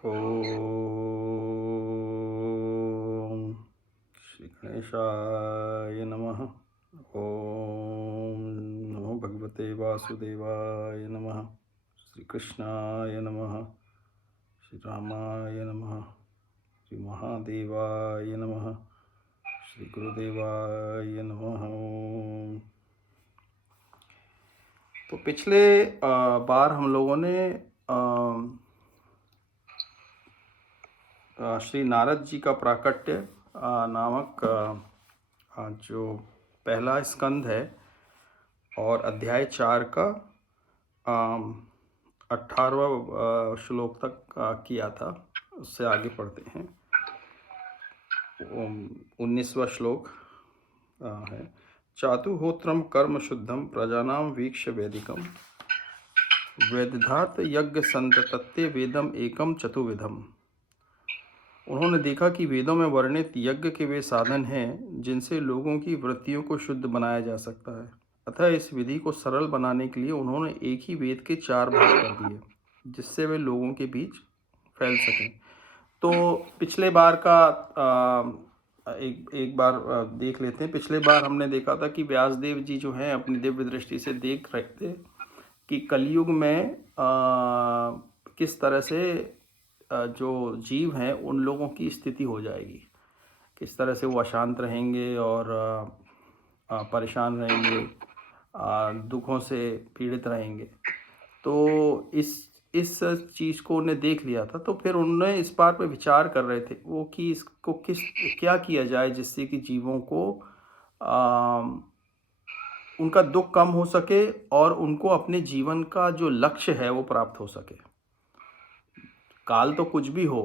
ओम श्री गणेशाय नमः। ओम नमो भगवते वासुदेवाय नमः। श्री कृष्णाय नमः। श्री रामाय नमः। श्री महादेवाय नमः। श्री गुरुदेवाय नमः। ओम। तो पिछले बार हम लोगों ने श्री नारद जी का प्राकट्य नामक जो पहला स्कंद है और अध्याय 4 का 18वां श्लोक तक किया था। उससे आगे पढ़ते हैं। 19वां श्लोक है, चातुहोत्रम कर्म शुद्धम प्रजानाम वीक्ष्य वैदिकम वेदधात यज्ञ संतत्ते वेदम एकम चतुर्विधम। उन्होंने देखा कि वेदों में वर्णित यज्ञ के वे साधन हैं जिनसे लोगों की वृत्तियों को शुद्ध बनाया जा सकता है। अतः इस विधि को सरल बनाने के लिए उन्होंने एक ही वेद के 4 भाग कर दिए जिससे वे लोगों के बीच फैल सकें। तो पिछले बार का एक बार देख लेते हैं। पिछले बार हमने देखा था कि व्यासदेव जी जो हैं अपनी दिव्य दृष्टि से देख रहे थे कि कलयुग में किस तरह से जो जीव हैं उन लोगों की स्थिति हो जाएगी, किस तरह से वो अशांत रहेंगे और परेशान रहेंगे, दुखों से पीड़ित रहेंगे। तो इस चीज़ को उन्हें देख लिया था। तो फिर उन्होंने इस बात पे विचार कर रहे थे वो कि इसको क्या किया जाए जिससे कि जीवों को उनका दुख कम हो सके और उनको अपने जीवन का जो लक्ष्य है वो प्राप्त हो सके। काल तो कुछ भी हो,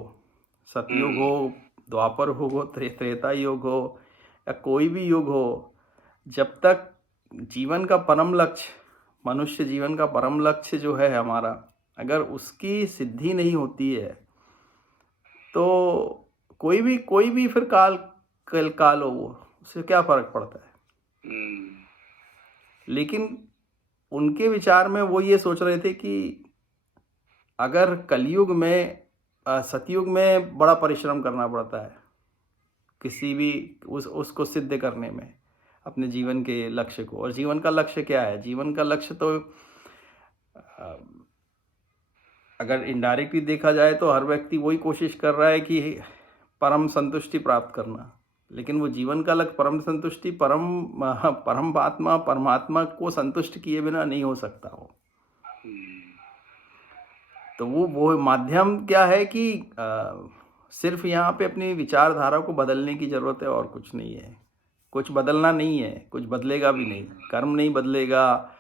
सतयुग हो, द्वापर युग हो, त्रेता युग हो या कोई भी युग हो, जब तक जीवन का परम लक्ष्य, मनुष्य जीवन का परम लक्ष्य जो है हमारा, अगर उसकी सिद्धि नहीं होती है तो कोई भी फिर काल हो वो, उससे क्या फर्क पड़ता है। लेकिन उनके विचार में वो ये सोच रहे थे कि अगर कलयुग में सतयुग में बड़ा परिश्रम करना पड़ता है किसी भी उसको सिद्ध करने में, अपने जीवन के लक्ष्य को। और जीवन का लक्ष्य क्या है? जीवन का लक्ष्य तो अगर इनडायरेक्टली देखा जाए तो हर व्यक्ति वही कोशिश कर रहा है कि परम संतुष्टि प्राप्त करना। लेकिन वो जीवन का लक्ष्य परम संतुष्टि, परमात्मा को संतुष्ट किए बिना नहीं हो सकता हो। तो वो माध्यम क्या है कि सिर्फ यहाँ पे अपनी विचारधारा को बदलने की ज़रूरत है और कुछ नहीं है। कुछ बदलना नहीं है, कुछ बदलेगा भी नहीं, कर्म नहीं बदलेगा,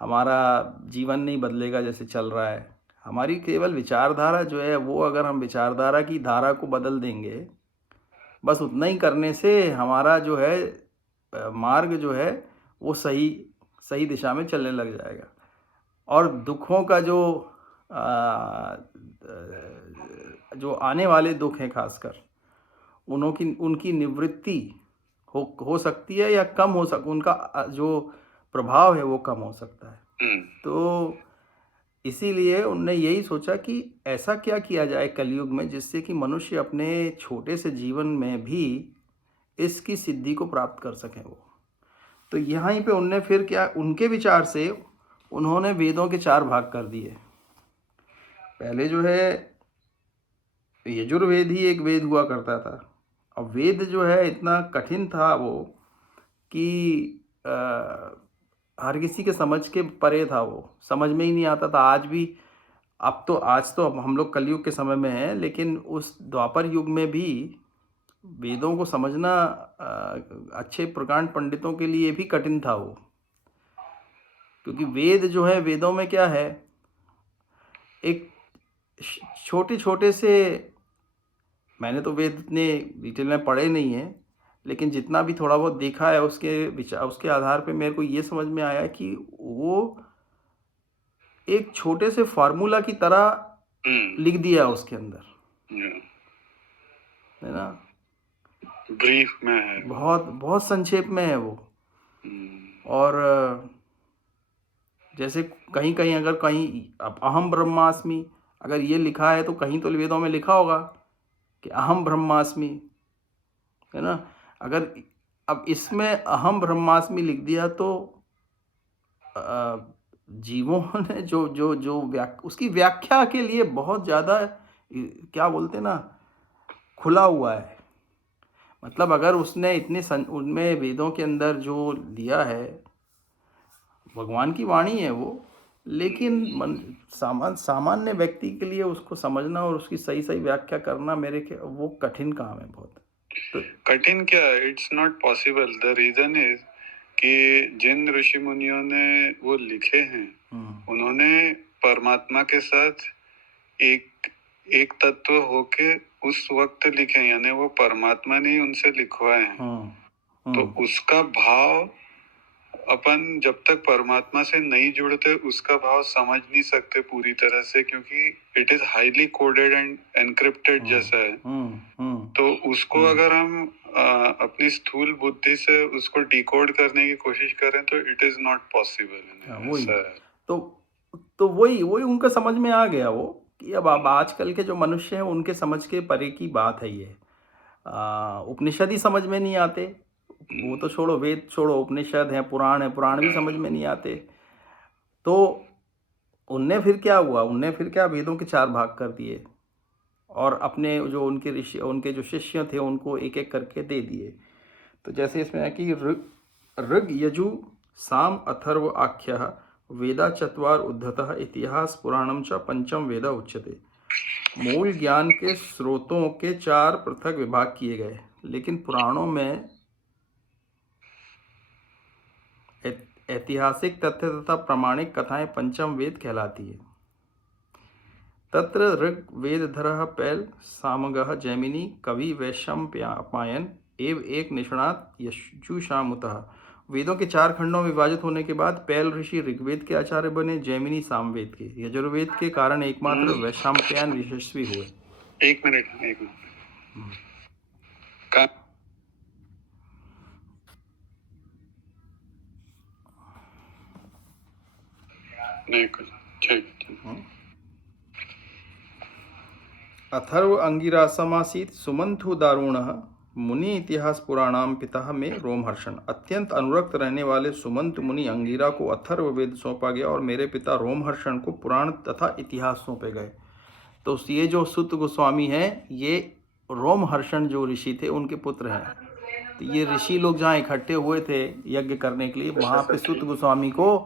हमारा जीवन नहीं बदलेगा जैसे चल रहा है। हमारी केवल विचारधारा जो है वो, अगर हम विचारधारा की धारा को बदल देंगे, बस उतना ही करने से हमारा जो है मार्ग जो है वो सही दिशा में चलने लग जाएगा। और दुखों का जो आने वाले दुख हैं खासकर उनकी निवृत्ति हो सकती है या कम हो उनका जो प्रभाव है वो कम हो सकता है। तो इसीलिए उनने यही सोचा कि ऐसा क्या किया जाए कलयुग में जिससे कि मनुष्य अपने छोटे से जीवन में भी इसकी सिद्धि को प्राप्त कर सकें वो। तो यहाँ पे उनने फिर क्या, उनके विचार से उन्होंने वेदों के 4 भाग कर दिए। पहले जो है यजुर्वेद ही एक वेद हुआ करता था। अब वेद जो है इतना कठिन था वो कि हर किसी के समझ के परे था, वो समझ में ही नहीं आता था। आज तो हम लोग कलयुग के समय में हैं, लेकिन उस द्वापर युग में भी वेदों को समझना अच्छे प्रकांड पंडितों के लिए भी कठिन था वो। क्योंकि वेद जो है, वेदों में क्या है, एक छोटे से, मैंने तो वेद इतने डिटेल में पढ़े नहीं है, लेकिन जितना भी थोड़ा बहुत देखा है उसके आधार पे मेरे को ये समझ में आया कि वो एक छोटे से फार्मूला की तरह लिख दिया उसके अंदर, है ना, ब्रीफ में है, बहुत संक्षेप में है वो। और जैसे कहीं अगर कहीं अहम ब्रह्मास्मि, अगर ये लिखा है तो कहीं तो वेदों में लिखा होगा कि अहम ब्रह्मास्मि, है ना। अगर अब इसमें अहम ब्रह्मास्मि लिख दिया तो जीवों ने जो जो जो उसकी व्याख्या के लिए बहुत ज़्यादा क्या बोलते ना, खुला हुआ है। मतलब अगर उसने उनमें वेदों के अंदर जो दिया है, भगवान की वाणी है वो, लेकिन सामान्य व्यक्ति के लिए उसको समझना और उसकी सही सही व्याख्या करना वो कठिन काम है बहुत। तो कठिन क्या, it's not possible. The reason is कि जिन ऋषि मुनियों ने वो लिखे हैं उन्होंने परमात्मा के साथ एक तत्व होके उस वक्त लिखे, यानी वो परमात्मा ने उनसे लिखवाए हैं। तो उसका भाव अपन जब तक परमात्मा से नहीं जुड़ते उसका भाव समझ नहीं सकते पूरी तरह से, क्योंकि it is highly coded end encrypted जैसा है। तो उसको अगर हम अपनी स्थूल बुद्धि से उसको डिकोड करने की कोशिश करें तो इट इज नॉट पॉसिबल। तो वही उनका समझ में आ गया वो कि अब आजकल के जो मनुष्य हैं उनके समझ के परे की बात है ये। उपनिषद ही समझ में नहीं आते, वो तो छोड़ो, वेद छोड़ो, उपनिषद है, पुराण भी समझ में नहीं आते। तो उनने फिर क्या वेदों के 4 भाग कर दिए और अपने जो उनके जो शिष्य थे उनको एक एक करके दे दिए। तो जैसे इसमें है कि ऋग यजु साम अथर्व आख्यः वेदा चत्वार उद्धतः इतिहास पुराणम च पंचम वेदा उच्यते। मूल ज्ञान के स्रोतों के 4 पृथक विभाग किए गए, लेकिन पुराणों में ऐतिहासिक तथ्य तथा प्रामाणिक कथाएं पंचम वेद कहलाती है। तत्र ऋग वेदधरः पैल सामगः जैमिनी कवि वैशंपायन एव एक निष्णात यजुषामुतः। वेदों के 4 खंडों में विभाजित होने के बाद पैल ऋषि ऋग्वेद के आचार्य बने, जैमिनी सामवेद के, यजुर्वेद के कारण एकमात्र वैशंपायन यशस्वी हुए। एक मिनट अथर्व अंगिरासमासीत सुमंथु दारुणः मुनि इतिहास पुराणाम पिता में रोमहर्षण। अत्यंत अनुरक्त रहने वाले सुमंत मुनि अंगिरा को अथर्व वेद सौंपा गया और मेरे पिता रोमहर्षण को पुराण तथा इतिहास सौंपे गए। तो ये जो सुत गोस्वामी हैं ये रोमहर्षण जो ऋषि थे उनके पुत्र हैं। तो ये ऋषि लोग जहाँ इकट्ठे हुए थे यज्ञ करने के लिए, वहाँ पे सुत गोस्वामी को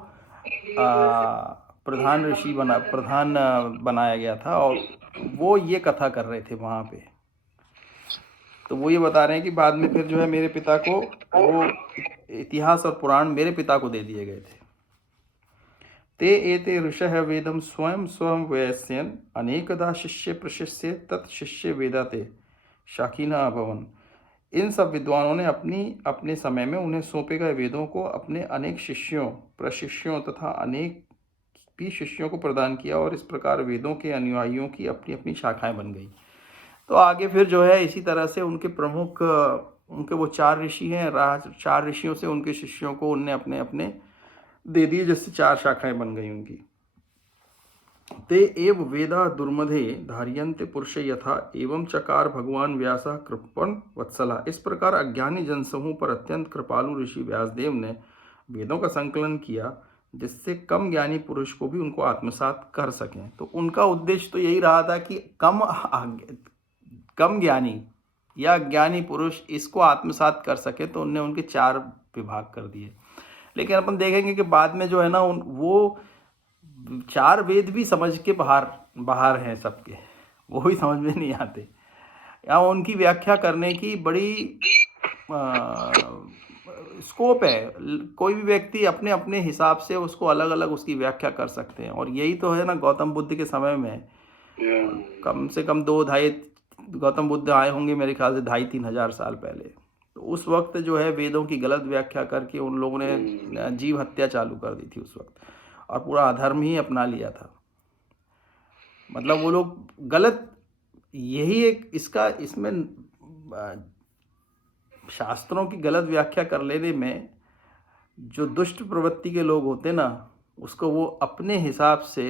प्रधान बनाया गया था और वो ये कथा कर रहे थे वहाँ पे। तो वो ये बता रहे हैं कि बाद में फिर जो है मेरे पिता को वो इतिहास और पुराण मेरे पिता को दे दिए गए थे। ते एते ऋषः वेदम स्वयं वैस्यन् अनेकदा शिष्य प्रशिष्य तत्शिष्य वेदाते शाखिना अभवन। इन सब विद्वानों ने अपने समय में उन्हें सौंपे गए वेदों को अपने अनेक शिष्यों, प्रशिष्यों तथा अनेक भी शिष्यों को प्रदान किया और इस प्रकार वेदों के अनुयायियों की अपनी अपनी शाखाएं बन गई। तो आगे फिर जो है इसी तरह से उनके प्रमुख उनके वो 4 ऋषि हैं, 4 ऋषियों से उनके शिष्यों को उनने अपने अपने दे दिए, जिससे 4 शाखाएं बन गई उनकी। ते एव वेदा दुर्मधे धार्यन्ते पुरुष यथा एवं चकार भगवान व्यासः कृपण वत्सला। इस प्रकार अज्ञानी जनसमूह पर अत्यंत कृपालु ऋषि व्यासदेव ने वेदों का संकलन किया, जिससे कम ज्ञानी पुरुष को भी उनको आत्मसात कर सकें। तो उनका उद्देश्य तो यही रहा था कि कम ज्ञानी या ज्ञानी पुरुष इसको आत्मसात कर सके, तो उनने उनके 4 विभाग कर दिए। लेकिन अपन देखेंगे कि बाद में जो है ना वो 4 वेद भी समझ के बाहर हैं सबके, वो भी समझ में नहीं आते या उनकी व्याख्या करने की बड़ी स्कोप है। कोई भी व्यक्ति अपने अपने हिसाब से उसको अलग अलग उसकी व्याख्या कर सकते हैं। और यही तो है ना, गौतम बुद्ध के समय में कम से कम 2-2.5 गौतम बुद्ध आए होंगे मेरे ख्याल से 2,500-3 हज़ार साल पहले। तो उस वक्त जो है वेदों की गलत व्याख्या करके उन लोगों ने जीव हत्या चालू कर दी थी उस वक्त, और पूरा अधर्म ही अपना लिया था। मतलब वो लोग गलत, यही एक इसमें शास्त्रों की गलत व्याख्या कर लेने में जो दुष्ट प्रवृत्ति के लोग होते ना, उसको वो अपने हिसाब से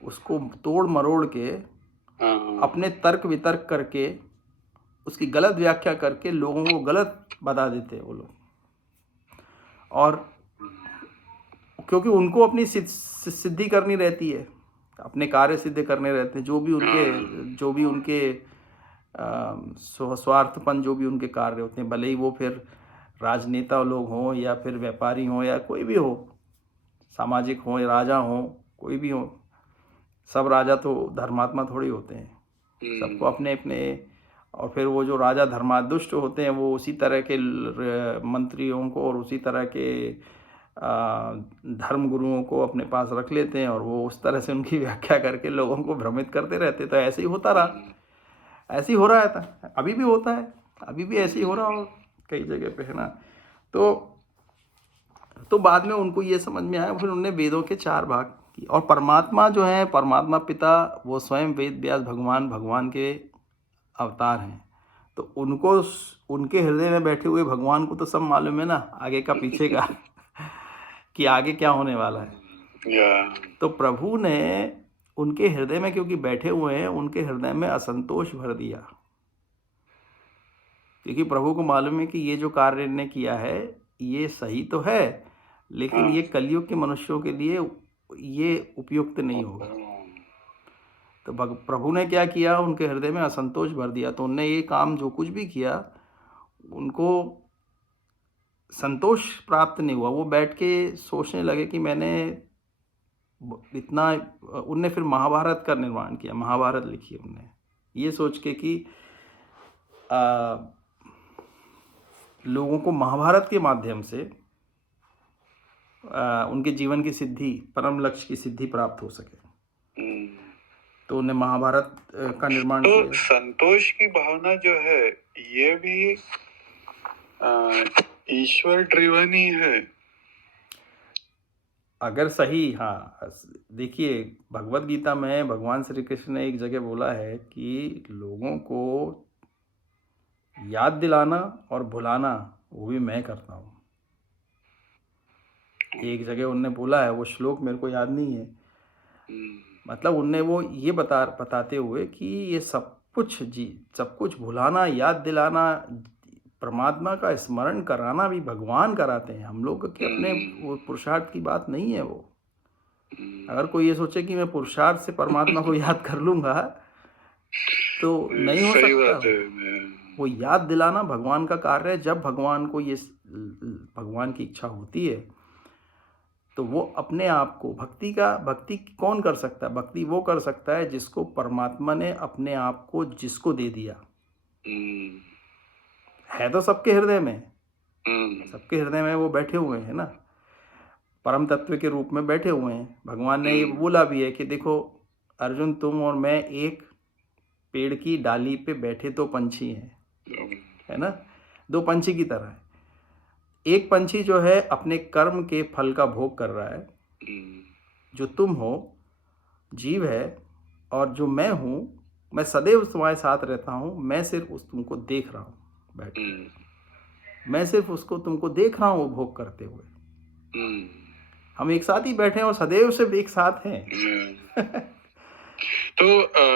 उसको तोड़ मरोड़ के अपने तर्क वितर्क करके उसकी गलत व्याख्या करके लोगों को गलत बता देते हैं वो लोग। और क्योंकि उनको अपनी सिद्धि करनी रहती है, अपने कार्य सिद्ध करने रहते हैं, जो भी उनके स्वार्थपन जो भी उनके कार्य होते हैं, भले ही वो फिर राजनेता लोग हों या फिर व्यापारी हों या कोई भी हो, सामाजिक हों या राजा हों, कोई भी हो, सब राजा तो धर्मात्मा थोड़ी होते हैं, सबको अपने अपने। और फिर वो जो राजा धर्मादुष्ट होते हैं वो उसी तरह के मंत्रियों को और उसी तरह के धर्म गुरुओं को अपने पास रख लेते हैं और वो उस तरह से उनकी व्याख्या करके लोगों को भ्रमित करते रहते। तो ऐसे ही होता रहा, ऐसे ही हो रहा था, अभी भी होता है, अभी भी ऐसे ही हो रहा हो कई जगह पे, है ना। तो बाद में उनको ये समझ में आया, फिर उन्होंने वेदों के 4 भाग किए। और परमात्मा जो है, परमात्मा पिता, वो स्वयं वेद व्यास भगवान के अवतार हैं। तो उनको उनके हृदय में बैठे हुए भगवान को तो सब मालूम है ना, आगे का पीछे का कि आगे क्या होने वाला है। तो प्रभु ने उनके हृदय में क्योंकि बैठे हुए हैं, उनके हृदय में असंतोष भर दिया, क्योंकि प्रभु को मालूम है कि ये जो कार्य ने किया है ये सही तो है, लेकिन ये कलयुग के मनुष्यों के लिए ये उपयुक्त नहीं होगा। तो प्रभु ने क्या किया, उनके हृदय में असंतोष भर दिया। तो उनने ये काम जो कुछ भी किया उनको संतोष प्राप्त नहीं हुआ। वो बैठ के सोचने लगे कि मैंने इतना, उनने फिर महाभारत का निर्माण किया, महाभारत लिखी उनने, ये सोच के कि लोगों को महाभारत के माध्यम से उनके जीवन की सिद्धि, परम लक्ष्य की सिद्धि प्राप्त हो सके। तो उन्हें महाभारत का निर्माण किया। तो संतोष की भावना जो है ये भी ईश्वर ड्रिवन ही है अगर सही। हाँ, देखिए भगवत गीता में भगवान श्री कृष्ण ने एक जगह बोला है कि लोगों को याद दिलाना और भुलाना वो भी मैं करता हूँ। एक जगह उनने बोला है, वो श्लोक मेरे को याद नहीं है, मतलब उनने वो ये बताते हुए कि ये सब कुछ भुलाना, याद दिलाना, परमात्मा का स्मरण कराना भी भगवान कराते हैं। हम लोग के अपने वो पुरुषार्थ की बात नहीं है वो। अगर कोई ये सोचे कि मैं पुरुषार्थ से परमात्मा को याद कर लूंगा तो नहीं हो सकता। वो याद दिलाना भगवान का कार्य है। जब भगवान को ये भगवान की इच्छा होती है तो वो अपने आप को, भक्ति कौन कर सकता है? भक्ति वो कर सकता है जिसको परमात्मा ने अपने आप को जिसको दे दिया है। तो सबके हृदय में वो बैठे हुए हैं ना, परम तत्व के रूप में बैठे हुए हैं। भगवान ने ये बोला भी है कि देखो अर्जुन, तुम और मैं एक पेड़ की डाली पे बैठे तो पंछी हैं, है ना, 2 पंछी की तरह है। एक पंछी जो है अपने कर्म के फल का भोग कर रहा है, जो तुम हो जीव है, और जो मैं हूँ, मैं सदैव तुम्हारे साथ रहता हूँ। मैं सिर्फ तुमको देख रहा हूँ बैठ, मैं सिर्फ तुमको देख रहा हूँ वो भोग करते हुए। हम एक साथ ही बैठे हैं और सदैव सिर्फ एक साथ हैं। तो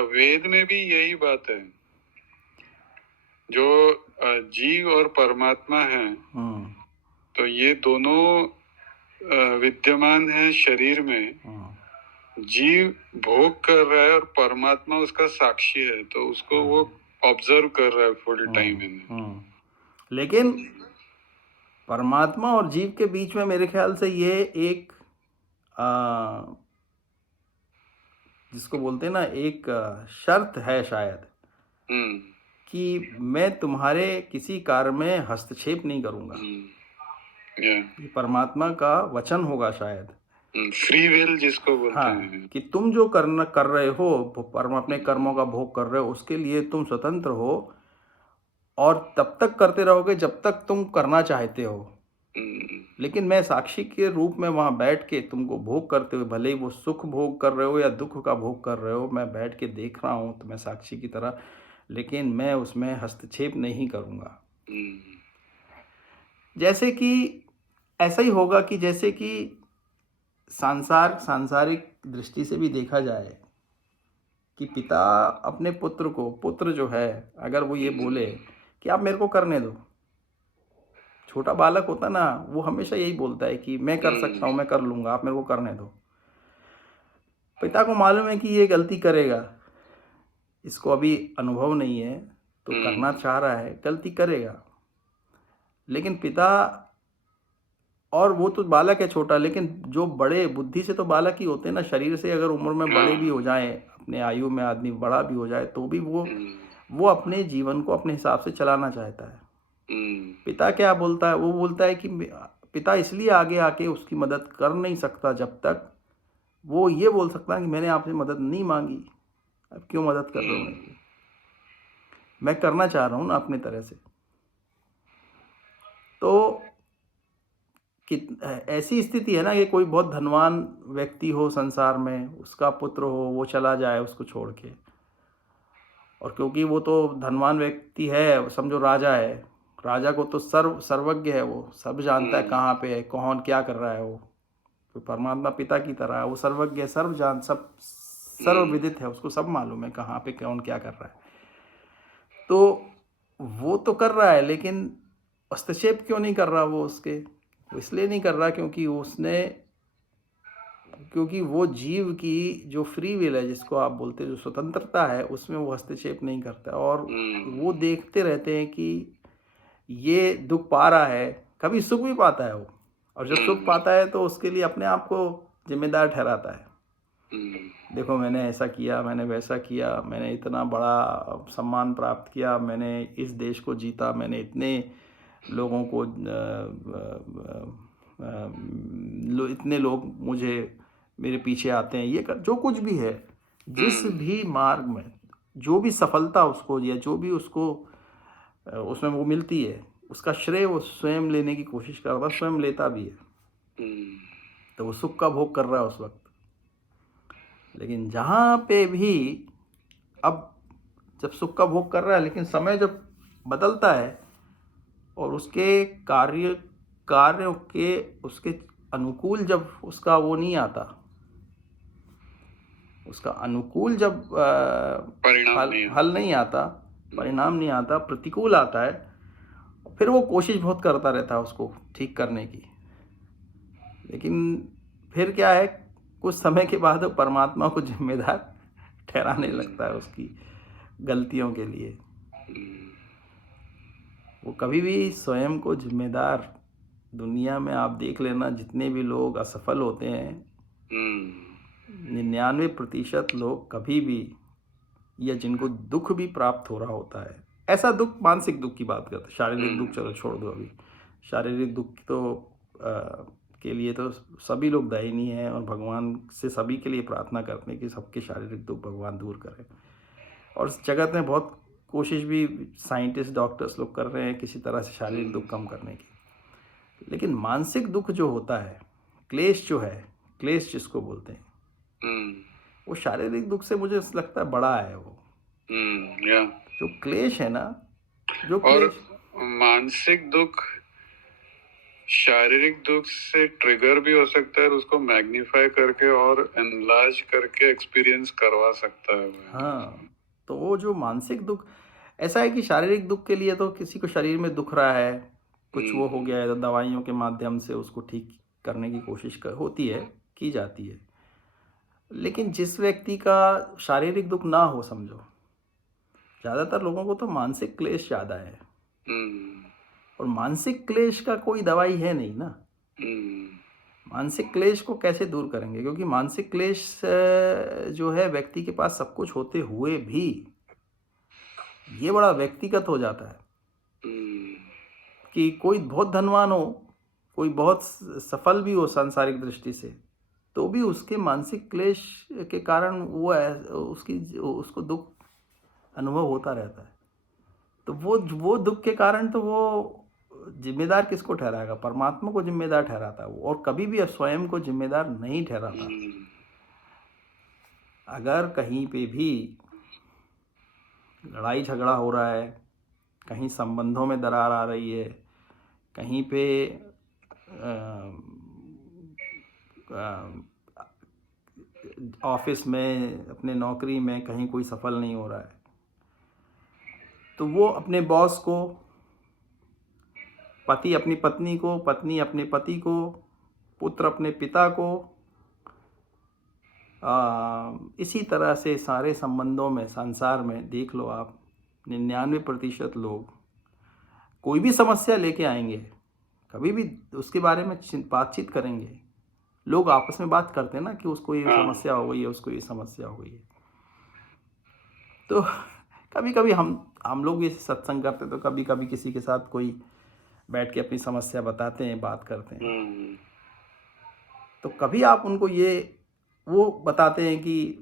वेद में भी यही बात है, जो जीव और परमात्मा है, तो ये दोनों विद्यमान है शरीर में। जीव भोग कर रहा है और परमात्मा उसका साक्षी है, तो उसको वो ऑब्जर्व कर रहा है फुल टाइम। लेकिन परमात्मा और जीव के बीच में मेरे ख्याल से ये एक जिसको बोलते हैं ना, एक शर्त है शायद, कि मैं तुम्हारे किसी कार्य में हस्तक्षेप नहीं करूंगा। ये परमात्मा का वचन होगा शायद, फ्री विल जिसको बोलते हैं, कि तुम जो कर रहे हो, अपने कर्मों का भोग कर रहे हो, उसके लिए तुम स्वतंत्र हो और तब तक करते रहोगे जब तक तुम करना चाहते हो। लेकिन मैं साक्षी के रूप में वहां बैठ के तुमको भोग करते हुए, भले ही वो सुख भोग कर रहे हो या दुख का भोग कर रहे हो, मैं बैठ के देख रहा हूं तुम्हें साक्षी की तरह, लेकिन मैं उसमें हस्तक्षेप नहीं करूंगा। जैसे कि ऐसा ही होगा कि जैसे कि सांसारिक दृष्टि से भी देखा जाए कि पिता अपने पुत्र जो है, अगर वो ये बोले कि आप मेरे को करने दो, छोटा बालक होता ना, वो हमेशा यही बोलता है कि मैं कर सकता हूँ, मैं कर लूँगा, आप मेरे को करने दो। पिता को मालूम है कि ये गलती करेगा, इसको अभी अनुभव नहीं है, तो करना चाह रहा है, गलती करेगा। लेकिन पिता, और वो तो बालक है छोटा, लेकिन जो बड़े बुद्धि से तो बालक ही होते हैं ना, शरीर से अगर उम्र में बड़े भी हो जाएं, अपने आयु में आदमी बड़ा भी हो जाए, तो भी वो अपने जीवन को अपने हिसाब से चलाना चाहता है। पिता क्या बोलता है? वो बोलता है कि पिता इसलिए आगे आके उसकी मदद कर नहीं सकता जब तक वो ये बोल सकता है कि मैंने आपसे मदद नहीं मांगी, अब क्यों मदद कर रहे हो? मैं करना चाह रहा हूँ ना अपने तरह से। तो ऐसी स्थिति है ना कि कोई बहुत धनवान व्यक्ति हो संसार में, उसका पुत्र हो, वो चला जाए उसको छोड़ के, और क्योंकि वो तो धनवान व्यक्ति है, समझो राजा है, राजा को तो सर्वज्ञ है, वो सब जानता है कहाँ पे है, कौन क्या कर रहा है। वो तो परमात्मा पिता की तरह है, वो सर्वज्ञ है, सर्वविदित है, उसको सब मालूम है कहाँ पे कौन क्या कर रहा है। तो वो तो कर रहा है, लेकिन हस्तक्षेप क्यों नहीं कर रहा वो उसके? वो इसलिए नहीं कर रहा क्योंकि वो जीव की जो फ्री विल है, जिसको आप बोलते हैं, जो स्वतंत्रता है, उसमें वो हस्तक्षेप नहीं करता, और वो देखते रहते हैं कि ये दुख पा रहा है, कभी सुख भी पाता है वो, और जब सुख पाता है तो उसके लिए अपने आप को जिम्मेदार ठहराता है। देखो मैंने ऐसा किया, मैंने वैसा किया, मैंने इतना बड़ा सम्मान प्राप्त किया, मैंने इस देश को जीता, मैंने इतने लोगों को इतने लोग मुझे मेरे पीछे आते हैं, ये जो कुछ भी है, जिस भी मार्ग में जो भी सफलता उसको या जो भी उसको उसमें वो मिलती है, उसका श्रेय वो स्वयं लेने की कोशिश करता, स्वयं लेता भी है। तो वो सुख का भोग कर रहा है उस वक्त। लेकिन जहाँ पे भी अब जब सुख का भोग कर रहा है, लेकिन समय जब बदलता है और उसके कार्य के उसके अनुकूल जब उसका वो नहीं आता, उसका अनुकूल जब हल नहीं आता, परिणाम नहीं आता, प्रतिकूल आता है, फिर वो कोशिश बहुत करता रहता है उसको ठीक करने की। लेकिन फिर क्या है, कुछ समय के बाद वो परमात्मा को जिम्मेदार ठहराने लगता है उसकी गलतियों के लिए। वो कभी भी स्वयं को जिम्मेदार, दुनिया में आप देख लेना, जितने भी लोग असफल होते हैं, 99% लोग कभी भी, या जिनको दुख भी प्राप्त हो रहा होता है, ऐसा दुख, मानसिक दुख की बात करते हैं, शारीरिक दुख चलो छोड़ दो अभी, शारीरिक दुख तो के लिए तो सभी लोग दायनी हैं, और भगवान से सभी के लिए प्रार्थना करते हैं कि सबके शारीरिक दुख भगवान दूर करें। और इस जगत में बहुत कोशिश भी साइंटिस्ट, डॉक्टर्स लोग कर रहे हैं किसी तरह से शारीरिक दुख कम करने की। लेकिन मानसिक दुख जो होता है, क्लेश जो है, क्लेश जिसको बोलते हैं, वो शारीरिक दुख से मुझे लगता है बड़ा है वो। जो क्लेश है ना, जो क्लेश, मानसिक दुख शारीरिक दुख से ट्रिगर भी हो सकता है, उसको मैग्नीफाई करके और एनलार्ज करके एक्सपीरियंस करवा सकता है। हाँ, तो वो जो मानसिक दुख ऐसा है कि शारीरिक दुख के लिए तो किसी को शरीर में दुख रहा है, कुछ वो हो गया है, तो दवाइयों के माध्यम से उसको ठीक करने की कोशिश होती है, की जाती है। लेकिन जिस व्यक्ति का शारीरिक दुख ना हो, समझो, ज़्यादातर लोगों को तो मानसिक क्लेश ज़्यादा है, और मानसिक क्लेश का कोई दवाई है नहीं ना। मानसिक क्लेश को कैसे दूर करेंगे? क्योंकि मानसिक क्लेश जो है, व्यक्ति के पास सब कुछ होते हुए भी ये बड़ा व्यक्तिगत हो जाता है कि कोई बहुत धनवान हो, कोई बहुत सफल भी हो सांसारिक दृष्टि से, तो भी उसके मानसिक क्लेश के कारण वो उसको दुख अनुभव होता रहता है। तो वो दुख के कारण तो वो जिम्मेदार किसको ठहराएगा? परमात्मा को जिम्मेदार ठहराता है वो, और कभी भी स्वयं को जिम्मेदार नहीं ठहराता। अगर कहीं पे भी लड़ाई झगड़ा हो रहा है, कहीं संबंधों में दरार आ रही है, कहीं पे ऑफिस में, अपने नौकरी में कहीं कोई सफल नहीं हो रहा है, तो वो अपने बॉस को, पति अपनी पत्नी को, पत्नी अपने पति को, पुत्र अपने पिता को, इसी तरह से सारे संबंधों में, संसार में देख लो आप, 99% लोग कोई भी समस्या लेके आएंगे, कभी भी उसके बारे में बातचीत करेंगे, लोग आपस में बात करते हैं ना कि उसको ये समस्या हो गई है, उसको ये समस्या हो गई है। तो कभी कभी हम लोग ये सत्संग करते, तो कभी कभी किसी के साथ कोई बैठ के अपनी समस्या बताते हैं, बात करते हैं, तो कभी आप उनको वो बताते हैं कि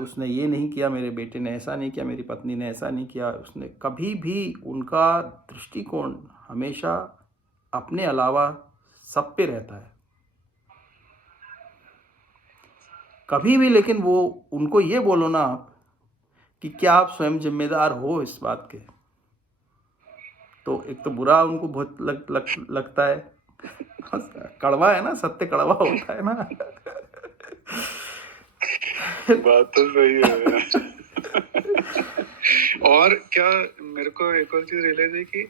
उसने ये नहीं किया, मेरे बेटे ने ऐसा नहीं किया, मेरी पत्नी ने ऐसा नहीं किया, उसने कभी भी, उनका दृष्टिकोण हमेशा अपने अलावा सब पे रहता है, कभी भी। लेकिन वो उनको ये बोलो ना आप कि क्या आप स्वयं जिम्मेदार हो इस बात के, तो एक तो बुरा उनको बहुत लगता है। कड़वा है ना, सत्य कड़वा होता है ना। बात तो सही है। और क्या मेरे को एक और चीज रियलाइज है कि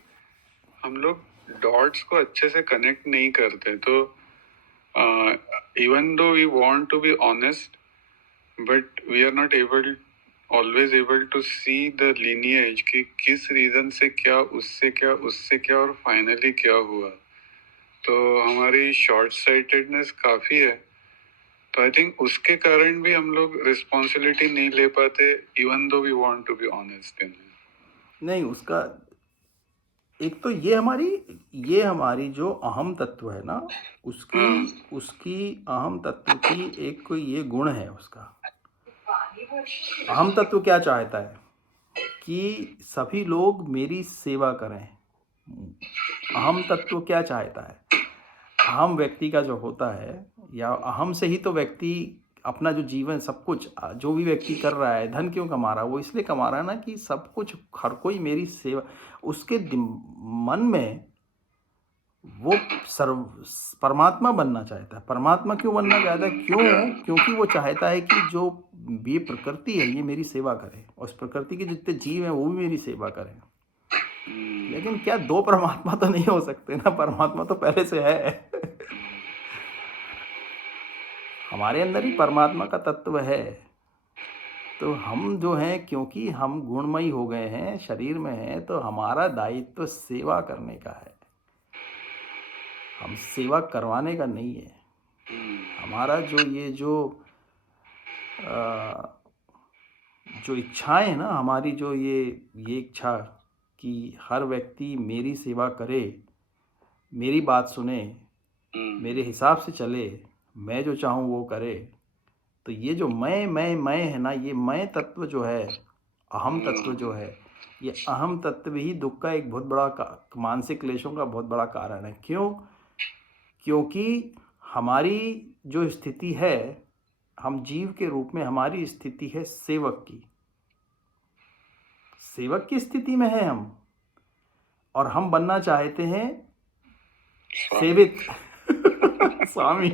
हम लोग डॉट्स को अच्छे से कनेक्ट नहीं करते, तो even though we want to be honest, but we are not always able to see the lineage कि किस रीजन से क्या, उससे क्या, उससे क्या, और फाइनली क्या हुआ। तो हमारी शॉर्ट साइटेडनेस काफी है, तो आई थिंक उसके कारण भी हम लोग रिस्पॉन्सिबिलिटी नहीं ले पाते, even though we want to be honest in. नहीं, उसका एक तो ये हमारी जो अहम तत्व है ना, उसकी अहम तत्व की एक कोई ये गुण है उसका। अहम तत्व क्या चाहता है कि सभी लोग मेरी सेवा करें। अहम तत्व क्या चाहता है, अहम व्यक्ति का जो होता है, या अहम से ही तो व्यक्ति अपना जो जीवन, सब कुछ जो भी व्यक्ति कर रहा है, धन क्यों कमा रहा है, वो इसलिए कमा रहा है ना कि सब कुछ, हर कोई मेरी सेवा, उसके मन में वो परमात्मा बनना चाहता है। परमात्मा क्यों बनना चाहता है? क्योंकि वो चाहता है कि जो ये प्रकृति है ये मेरी सेवा करे, और उस प्रकृति के जितने जीव हैं वो भी मेरी सेवा करें। लेकिन क्या दो परमात्मा तो नहीं हो सकते ना, परमात्मा तो पहले से है। हमारे अंदर ही परमात्मा का तत्व है। तो हम जो हैं, क्योंकि हम गुणमयी हो गए हैं, शरीर में हैं, तो हमारा दायित्व सेवा करने का है, हम सेवा करवाने का नहीं है। हमारा जो इच्छाएं है ना, हमारी जो ये इच्छा कि हर व्यक्ति मेरी सेवा करे, मेरी बात सुने, मेरे हिसाब से चले, मैं जो चाहूँ वो करे, तो ये जो मैं है ना, ये मैं तत्व जो है, अहम तत्व जो है, ये अहम तत्व ही दुख का एक बहुत बड़ा, मानसिक क्लेशों का बहुत बड़ा कारण है। क्योंकि हमारी जो स्थिति है, हम जीव के रूप में, हमारी स्थिति है सेवक की स्थिति में है हम, और हम बनना चाहते हैं सेवित। स्वामी।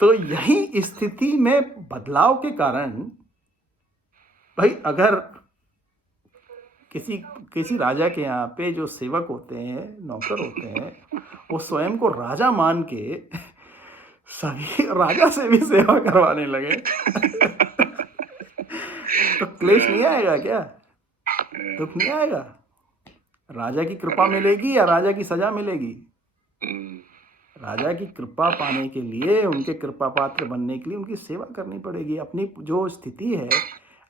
तो यही स्थिति में बदलाव के कारण, भाई अगर किसी राजा के यहाँ पे जो सेवक होते हैं, नौकर होते हैं, वो स्वयं को राजा मान के सभी राजा से भी सेवा करवाने लगे, तो क्लेश नहीं आएगा क्या? दुख नहीं आएगा? राजा की कृपा मिलेगी या राजा की सजा मिलेगी? राजा की कृपा पाने के लिए, उनके कृपा पात्र बनने के लिए उनकी सेवा करनी पड़ेगी। अपनी जो स्थिति है,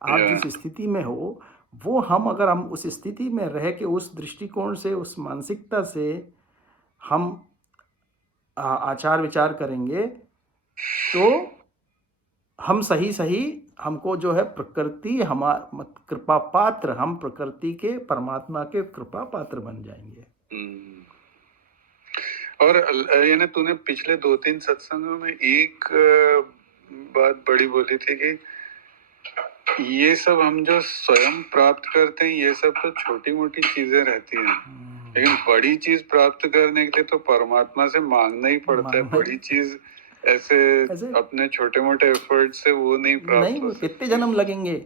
आप जिस स्थिति में हो, वो अगर हम उस स्थिति में रह के, उस दृष्टिकोण से, उस मानसिकता से हम आचार विचार करेंगे, तो हम सही हमको जो है प्रकृति, कृपा पात्र, हम प्रकृति के, परमात्मा के कृपा पात्र बन जाएंगे। और यानी तूने पिछले 2-3 सत्संगों में एक बात बड़ी बोली थी कि ये सब हम जो स्वयं प्राप्त करते हैं ये सब तो छोटी मोटी चीजें रहती हैं, लेकिन बड़ी चीज प्राप्त करने के लिए तो परमात्मा से मांगना ही पड़ता है। बड़ी चीज ऐसे ऐसे अपने छोटे मोटे एफर्ट से वो नहीं प्राप्त नहीं, हो कितने सकती। जन्म लगेंगे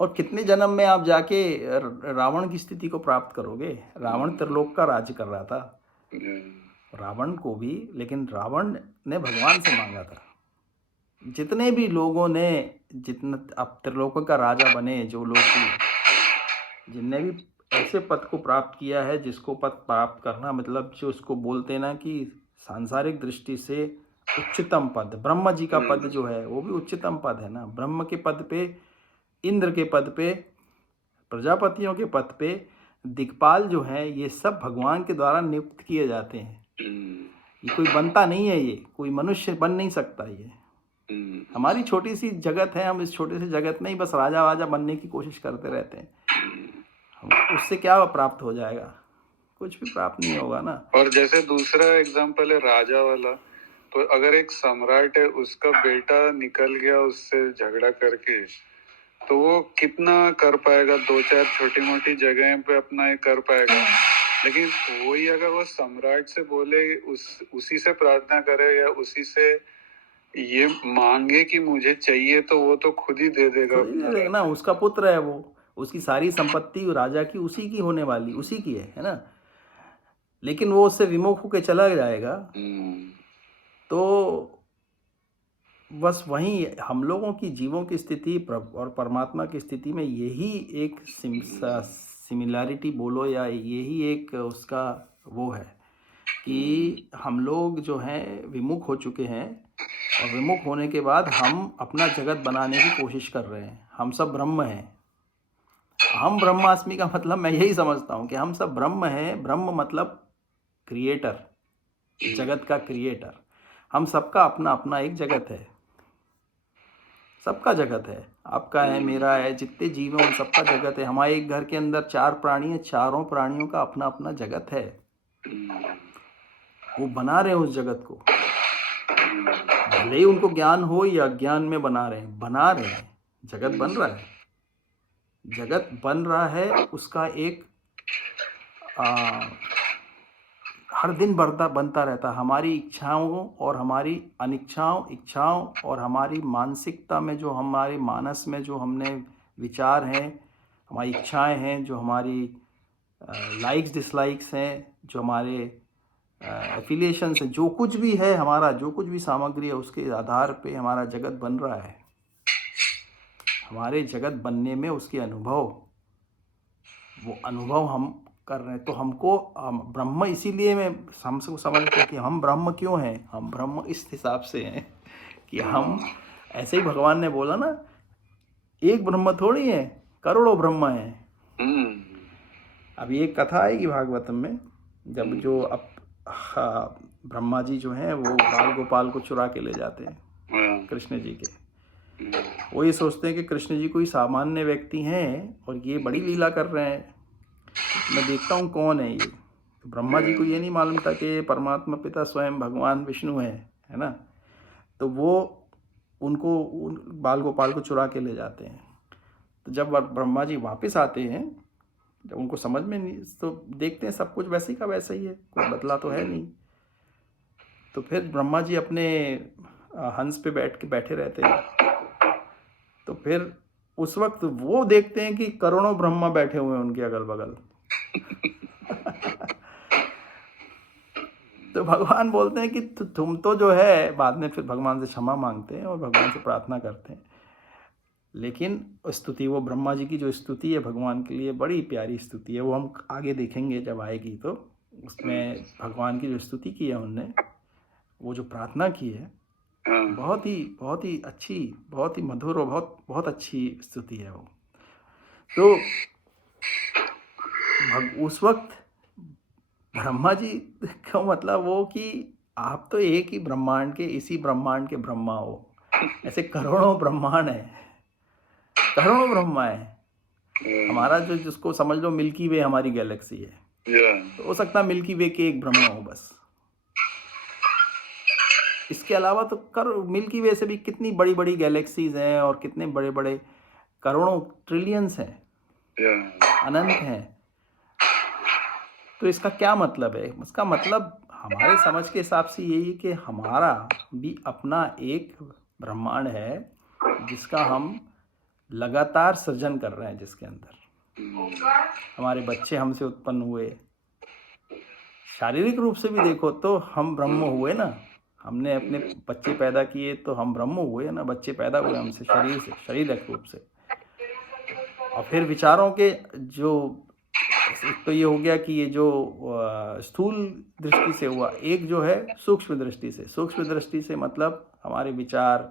और कितने जन्म में आप जाके रावण की स्थिति को प्राप्त करोगे। रावण त्रिलोक का राज्य कर रहा था, रावण को भी, लेकिन रावण ने भगवान से मांगा था। जितने भी लोगों ने, जितना अब त्रिलोक का राजा बने जो लोग भी, जिनने भी ऐसे पद को प्राप्त किया है, जिसको पद प्राप्त करना मतलब जो उसको बोलते हैं ना कि सांसारिक दृष्टि से उच्चतम पद, ब्रह्म जी का पद जो है वो भी उच्चतम पद है ना। ब्रह्म के पद पे, इंद्र के पद पे, प्रजापतियों के पद पे, दिक्पाल जो है, ये सब भगवान के द्वारा नियुक्त किए जाते हैं। ये कोई बनता नहीं है, ये कोई मनुष्य बन नहीं सकता। ये हमारी छोटी सी जगत है, हम इस छोटे से जगत में ही बस राजा वाजा बनने की कोशिश करते रहते हैं। उससे क्या प्राप्त हो जाएगा? कुछ भी प्राप्त नहीं होगा ना। और जैसे दूसरा एग्जांपल है राजा वाला, तो अगर एक सम्राट है, उसका बेटा निकल गया उससे झगड़ा करके, तो वो कितना कर पाएगा? 2-4 छोटी मोटी जगह पे अपना ये कर पाएगा। लेकिन वही अगर वो सम्राट से बोले, उसी से प्रार्थना करे या उसी से ये मांगे कि मुझे चाहिए, तो वो तो खुद ही दे देगा ना। उसका पुत्र है वो, उसकी सारी संपत्ति राजा की उसी की होने वाली, उसी की है ना। लेकिन वो उससे विमुख होकर चला जाएगा। तो बस वहीं हम लोगों की जीवों की स्थिति और परमात्मा की स्थिति में यही एक सिमिलैरिटी बोलो, या यही एक उसका वो है कि हम लोग जो हैं विमुख हो चुके हैं, और विमुख होने के बाद हम अपना जगत बनाने की कोशिश कर रहे हैं। हम सब ब्रह्म हैं। हम ब्रह्मास्मि का मतलब मैं यही समझता हूँ कि हम सब ब्रह्म हैं। ब्रह्म मतलब क्रिएटर, जगत का क्रिएटर। हम सबका अपना अपना एक जगत है, सबका जगत है। आपका है, मेरा है, जितने जीव हैं उन सबका जगत है। हमारे एक घर के अंदर 4 प्राणी हैं, चारों प्राणियों का अपना अपना जगत है। वो बना रहे हैं उस जगत को, भले ही उनको ज्ञान हो या अज्ञान में बना रहे हैं। जगत बन रहा है, जगत बन रहा है। उसका एक हर दिन बनता रहता है। हमारी इच्छाओं और हमारी इच्छाओं और हमारी मानसिकता में, जो हमारे मानस में जो हमने विचार हैं, हमारी इच्छाएं हैं, जो हमारी लाइक्स डिसलाइक्स हैं, जो हमारे एफिलिएशंस हैं, जो कुछ भी है हमारा, जो कुछ भी सामग्री है, उसके आधार पे हमारा जगत बन रहा है। हमारे जगत बनने में उसके वो अनुभव हम कर रहे हैं। तो हमको ब्रह्म, इसीलिए मैं हमको समझते हैं कि हम ब्रह्म क्यों हैं। हम ब्रह्म इस हिसाब से हैं कि हम, ऐसे ही भगवान ने बोला ना, एक ब्रह्म थोड़ी है, करोड़ों ब्रह्म हैं। अभी एक कथा आएगी भागवतम में, जब जो ब्रह्मा जी जो हैं वो बाल गोपाल को चुरा के ले जाते हैं कृष्ण जी के। वो ये सोचते हैं कि कृष्ण जी कोई सामान्य व्यक्ति हैं और ये बड़ी लीला कर रहे हैं, मैं देखता हूँ कौन है ये। तो ब्रह्मा जी को ये नहीं मालूम था कि परमात्मा पिता स्वयं भगवान विष्णु है ना। तो वो उनको बाल गोपाल को चुरा के ले जाते हैं। तो जब ब्रह्मा जी वापस आते हैं, जब उनको समझ में नहीं, तो देखते हैं सब कुछ वैसे ही का वैसा ही है, कोई बदला तो है नहीं। तो फिर ब्रह्मा जी अपने हंस पे बैठे रहते हैं। तो फिर उस वक्त वो देखते हैं कि करोड़ों ब्रह्मा बैठे हुए हैं उनके अगल बगल। तो भगवान बोलते हैं कि तुम तो जो है, बाद में फिर भगवान से क्षमा मांगते हैं और भगवान से प्रार्थना करते हैं। लेकिन स्तुति, वो ब्रह्मा जी की जो स्तुति है भगवान के लिए, बड़ी प्यारी स्तुति है। वो हम आगे देखेंगे जब आएगी, तो उसमें भगवान की जो स्तुति की है उनने, वो जो प्रार्थना की है, बहुत ही अच्छी, बहुत ही मधुर और बहुत अच्छी स्तुति है वो। तो उस वक्त ब्रह्मा जी का मतलब वो कि आप तो एक ही ब्रह्मांड के, इसी ब्रह्मांड के ब्रह्मा हो। ऐसे करोड़ों ब्रह्मांड है, करोड़ों ब्रह्मा है। हमारा जो, जिसको समझ लो मिल्की वे हमारी गैलेक्सी है, तो हो सकता है मिल्की वे के एक ब्रह्मा हो बस। इसके अलावा तो मिल्की वे से भी कितनी बड़ी बड़ी गैलेक्सीज हैं और कितने बड़े बड़े करोड़ों ट्रिलियंस हैं, yeah. अनंत हैं। तो इसका क्या मतलब है? इसका मतलब हमारे समझ के हिसाब से यही है कि हमारा भी अपना एक ब्रह्मांड है जिसका हम लगातार सृजन कर रहे हैं, जिसके अंदर हमारे बच्चे हमसे उत्पन्न हुए। शारीरिक रूप से भी देखो तो हम ब्रह्म हुए ना, हमने अपने बच्चे पैदा किए तो हम ब्रह्म हुए ना, बच्चे पैदा हुए हमसे शरीर से, शारीरिक रूप से। और फिर विचारों के जो, एक तो ये हो गया कि ये जो स्थूल दृष्टि से हुआ, एक जो है सूक्ष्म दृष्टि से। सूक्ष्म दृष्टि से मतलब हमारे विचार,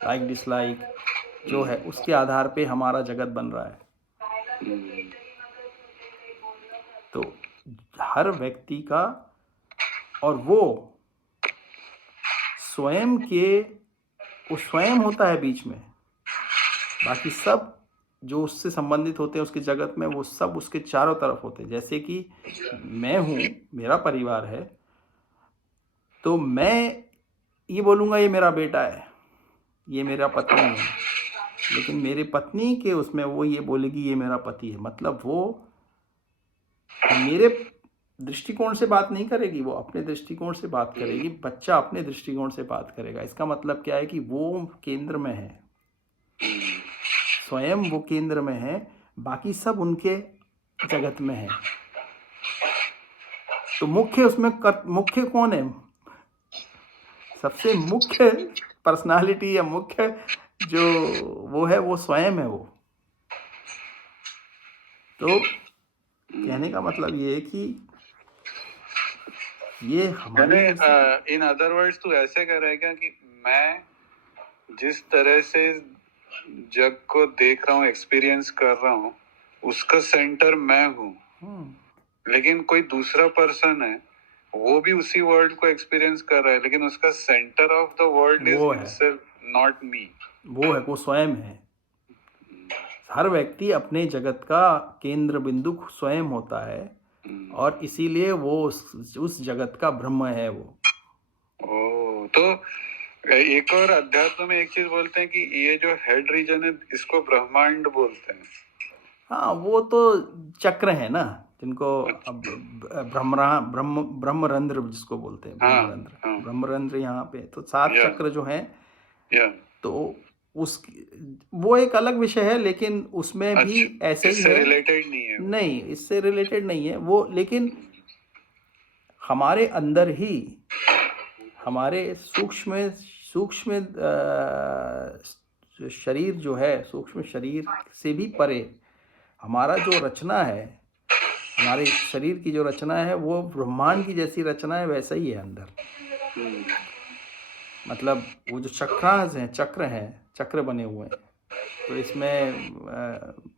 लाइक डिसलाइक जो है, उसके आधार पे हमारा जगत बन रहा है। तो हर व्यक्ति का, और वो स्वयं के, वो स्वयं होता है बीच में, बाकी सब जो उससे संबंधित होते हैं उसके जगत में, वो सब उसके चारों तरफ होते हैं। जैसे कि मैं हूँ, मेरा परिवार है, तो मैं ये बोलूँगा ये मेरा बेटा है, ये मेरा पत्नी है, लेकिन मेरे पत्नी के उसमें वो ये बोलेगी ये मेरा पति है। मतलब वो मेरे दृष्टिकोण से बात नहीं करेगी, वो अपने दृष्टिकोण से बात करेगी, बच्चा अपने दृष्टिकोण से बात करेगा। इसका मतलब क्या है कि वो केंद्र में है, स्वयं वो केंद्र में है, बाकी सब उनके जगत में है। तो मुख्य उसमें मुख्य कौन है? सबसे मुख्य पर्सनालिटी या मुख्य जो वो है, वो स्वयं है। वो तो कहने का मतलब ये है कि ये हमारे, इन अदर वर्ड्स तू ऐसे कह रहा है क्या कि मैं जिस तरह से जग को देख रहा हूँ, एक्सपीरियंस कर रहा हूँ, उसका सेंटर मैं हूँ, लेकिन कोई दूसरा पर्सन है, वो भी उसी वर्ल्ड को एक्सपीरियंस कर रहा है, लेकिन उसका centre of the world is himself, not me. वो है, वो स्वयं है। हर व्यक्ति अपने जगत का केंद्र बिंदु स्वयं होता है, और इसीलिए वो उस जगत का ब्रह्म है वो। तो एक और अध्यात्म में एक चीज बोलते हैं कि ये जो हेड रीजन है इसको ब्रह्मांड बोलते हैं। हाँ, वो तो चक्र है ना, जिनको ब्रह्मरंध्र जिसको बोलते हैं, ब्रह्मरंध्र। ब्रह्मरंध्र यहाँ पे तो 7 चक्र जो हैं, तो उस वो एक अलग विषय है, लेकिन उसमें भी ऐसे ही है। रिलेटेड नहीं है? नहीं, इससे रिलेटेड नहीं है वो, लेकिन हमारे अंदर ही, हमारे सूक्ष्म शरीर जो है, सूक्ष्म शरीर से भी परे हमारा जो रचना है, हमारे शरीर की जो रचना है, वो ब्रह्मांड की जैसी रचना है, वैसा ही है अंदर। मतलब वो जो चक्र हैं, चक्र बने हुए हैं, तो इसमें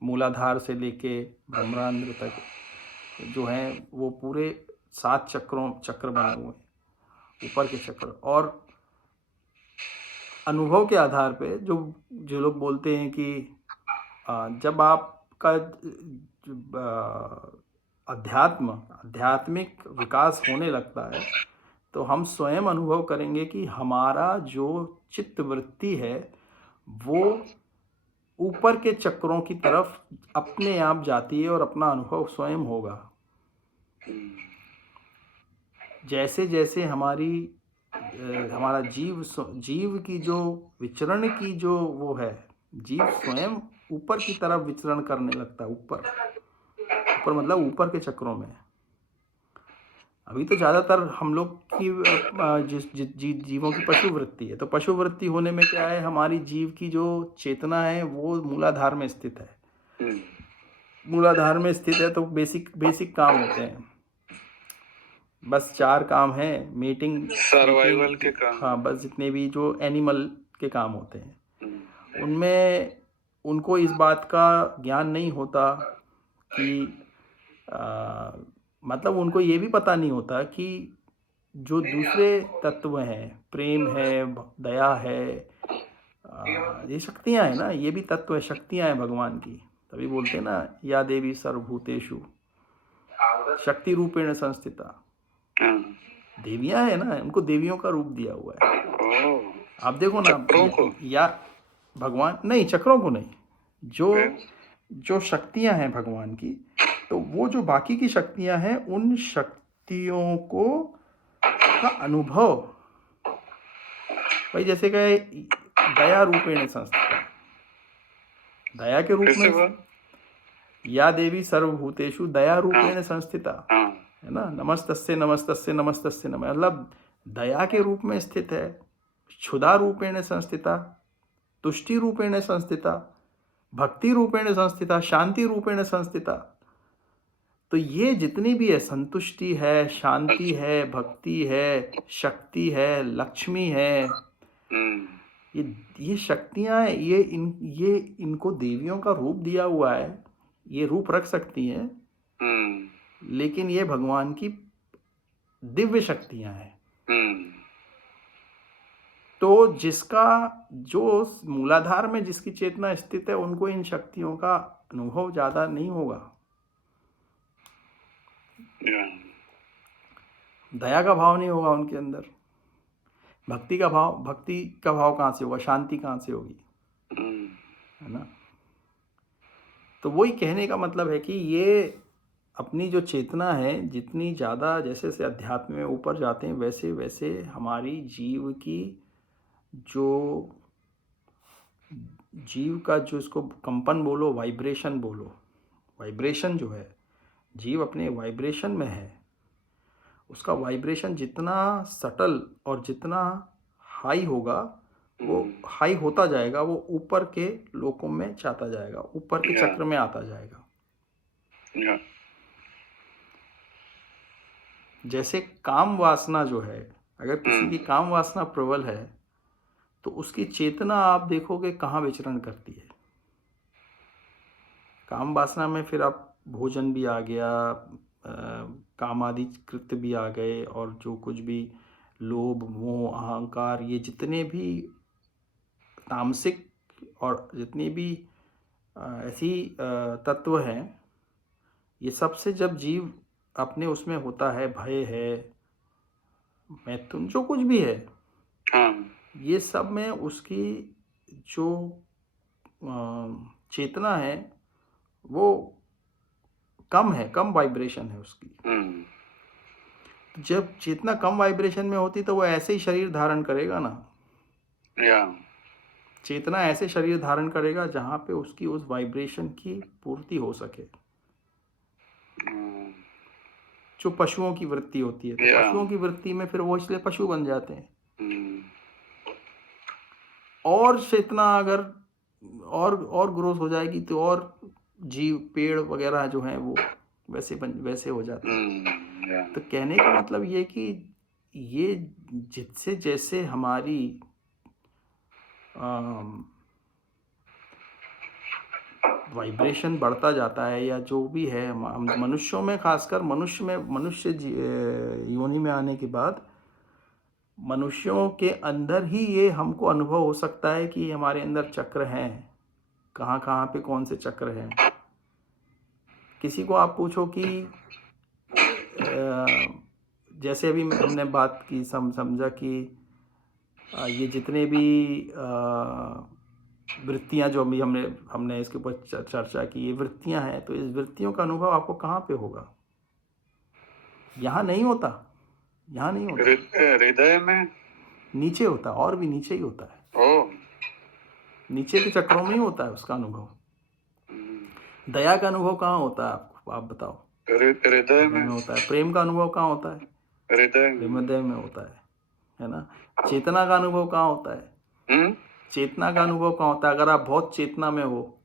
मूलाधार से लेके ब्रह्मांड तक जो हैं, वो पूरे 7 चक्र बने हुए हैं, ऊपर के चक्र। और अनुभव के आधार पे जो लोग बोलते हैं कि जब आपका आध्यात्मिक विकास होने लगता है, तो हम स्वयं अनुभव करेंगे कि हमारा जो चित्त वृत्ति है वो ऊपर के चक्रों की तरफ अपने आप जाती है और अपना अनुभव स्वयं होगा। जैसे जैसे हमारा जीव की जो विचरण की जो वो है, जीव स्वयं ऊपर की तरफ विचरण करने लगता है, ऊपर मतलब ऊपर के चक्रों में। अभी तो ज़्यादातर हम लोग की जीवों की पशु वृत्ति है, तो पशु वृत्ति होने में क्या है, हमारी जीव की जो चेतना है वो मूलाधार में स्थित है। मूलाधार में स्थित है, तो बेसिक काम होते हैं, बस 4 काम हैं, मीटिंग, सर्वाइवल के काम। हाँ, बस जितने भी जो एनिमल के काम होते हैं, उनमें उनको इस बात का ज्ञान नहीं होता कि मतलब उनको ये भी पता नहीं होता कि जो दूसरे तत्व हैं, प्रेम है, दया है, ये शक्तियाँ हैं ना, ये भी तत्व है, शक्तियाँ हैं भगवान की। तभी बोलते हैं ना, या देवी सर्वभूतेषु शक्ति रूपेण संस्थिता। देवियाँ है ना, उनको देवियों का रूप दिया हुआ है। आप देखो ना, चक्रों को या भगवान नहीं, चक्रों को नहीं, जो फिर जो शक्तियां हैं भगवान की, तो वो जो बाकी की शक्तियां हैं उन शक्तियों को का अनुभव भाई जैसे कहे दया रूपेण संस्थिता, दया के रूप फिर से में बोल। या देवी सर्वभूतेषु दया हाँ रूपेण संस्थिता, हाँ है ना, नमस्तस्ये नमस्तस्ये नमस्तस्ये नमः, मतलब दया के रूप में स्थित है, क्षुधा रूपेण संस्थिता, तुष्टि रूपेण संस्थिता, भक्ति रूपेण संस्थिता, शांति रूपेण संस्थिता। तो ये जितनी भी है, संतुष्टि है, शांति अच्छा। है, भक्ति है, शक्ति है, लक्ष्मी है, ये शक्तियां हैं, ये इनको देवियों का रूप दिया हुआ है, ये रूप रख सकती हैं, लेकिन ये भगवान की दिव्य शक्तियां हैं। तो जिसका जो मूलाधार में जिसकी चेतना स्थित है उनको इन शक्तियों का अनुभव ज्यादा नहीं होगा। दया का भाव नहीं होगा उनके अंदर, भक्ति का भाव कहाँ से होगा, शांति कहाँ से होगी, है ना। तो वही कहने का मतलब है कि ये अपनी जो चेतना है, जितनी ज़्यादा जैसे जैसे अध्यात्म में ऊपर जाते हैं वैसे वैसे हमारी जीव का जो इसको कंपन बोलो, वाइब्रेशन बोलो, वाइब्रेशन जो है, जीव अपने वाइब्रेशन में है, उसका वाइब्रेशन जितना सटल और जितना हाई होगा वो हाई होता जाएगा, वो ऊपर के लोकों में जाता जाएगा, ऊपर के चक्र में आता जाएगा। जैसे काम वासना जो है, अगर किसी की काम वासना प्रबल है तो उसकी चेतना आप देखोगे कहाँ विचरण करती है। काम वासना में फिर आप भोजन भी आ गया, काम आदि कृत्य भी आ गए, और जो कुछ भी लोभ मोह अहंकार, ये जितने भी तामसिक और जितने भी ऐसी तत्व हैं, ये सबसे जब जीव अपने उसमें होता है, भय है, मैथुन जो कुछ भी है, ये सब में उसकी जो चेतना है वो कम है, कम वाइब्रेशन है उसकी। जब चेतना कम वाइब्रेशन में होती तो वो ऐसे ही शरीर धारण करेगा ना, चेतना ऐसे शरीर धारण करेगा जहां पे उसकी उस वाइब्रेशन की पूर्ति हो सके। जो पशुओं की वृत्ति होती है, तो पशुओं की वृत्ति में फिर वो इसलिए पशु बन जाते हैं। और चेतना अगर और ग्रोथ हो जाएगी तो और जीव पेड़ वगैरह जो हैं वो वैसे हो जाते हैं। तो कहने का मतलब ये कि ये जिससे जैसे हमारी वाइब्रेशन बढ़ता जाता है, या जो भी है, हम मनुष्यों में, खासकर मनुष्य योनि में आने के बाद मनुष्यों के अंदर ही ये हमको अनुभव हो सकता है कि हमारे अंदर चक्र हैं, कहाँ कहाँ पे कौन से चक्र हैं। किसी को आप पूछो कि जैसे अभी हमने बात की, समझा कि ये जितने भी वृत्तियां जो अभी हमने इसके ऊपर चर्चा की, ये वृत्तियां हैं, तो इस वृत्तियों का अनुभव आपको कहाँ पे होगा? यहाँ नहीं होता, यहाँ नहीं होता, हृदय में नीचे होता, और भी नीचे ही होता है। नीचे के चक्रों में ही होता है उसका अनुभव। दया का अनुभव कहाँ होता है आपको, आप बताओ? हृदय में होता है। प्रेम का अनुभव कहाँ होता है? हृदय में होता है ना। चेतना का अनुभव कहाँ होता है? चेतना का अनुभव कहाँ होता है अगर आप बहुत चेतना में हो?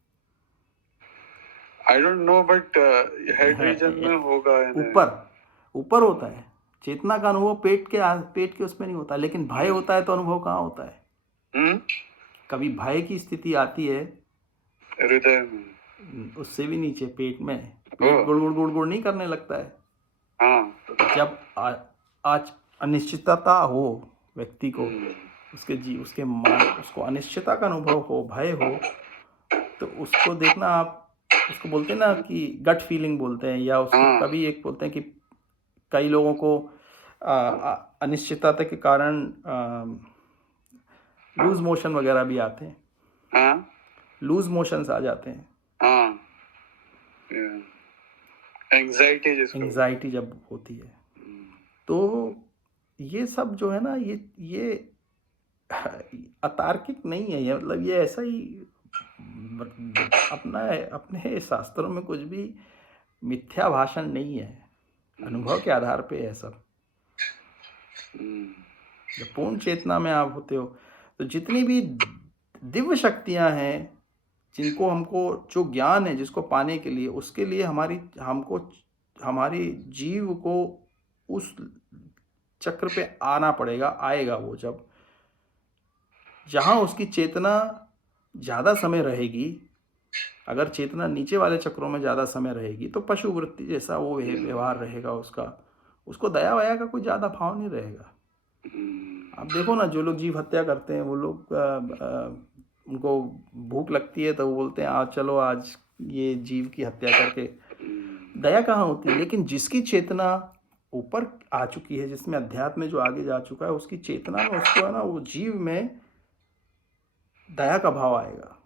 I don't know, but head region में होगा। ऊपर होता है। चेतना का अनुभव पेट के उसमें नहीं होता, लेकिन भय होता है तो अनुभव कहाँ होता है? कभी भय की स्थिति आती है हृदय में, उससे भी नीचे पेट में, पेट गुड़ गुड़ गुड़ गुड़ नहीं करने लगता है। जब आज अनिश्चितता हो व्यक्ति को, उसको अनिश्चितता का अनुभव हो, भय हो, तो उसको देखना, आप उसको बोलते हैं ना कि गट फीलिंग बोलते हैं, या उसको कभी एक बोलते हैं कि कई लोगों को अनिश्चितता के कारण लूज मोशन वगैरह भी आते हैं। लूज मोशंस आ जाते हैं, हाँ, एंजाइटी जिसको एंजाइटी जब होती है। तो ये सब जो है ना, ये अतार्किक नहीं है, ये मतलब ये ऐसा ही अपने शास्त्रों में कुछ भी मिथ्या भाषण नहीं है, अनुभव के आधार पे है सब। जब पूर्ण चेतना में आप होते हो तो जितनी भी दिव्य शक्तियां हैं, जिनको हमको जो ज्ञान है जिसको पाने के लिए, उसके लिए हमारी जीव को उस चक्र पे आना पड़ेगा। आएगा वो जहाँ उसकी चेतना ज़्यादा समय रहेगी। अगर चेतना नीचे वाले चक्रों में ज़्यादा समय रहेगी तो पशु वृत्ति जैसा वो व्यवहार रहेगा उसको दया वया का कोई ज़्यादा भाव नहीं रहेगा। आप देखो ना, जो लोग जीव हत्या करते हैं वो लोग उनको भूख लगती है तो वो बोलते हैं चलो आज ये जीव की हत्या करके, दया कहाँ होती है। लेकिन जिसकी चेतना ऊपर आ चुकी है, जिसमें अध्यात्म में जो आगे जा चुका है, उसकी चेतना में उसको है ना, वो जीव में दया का भाव आएगा।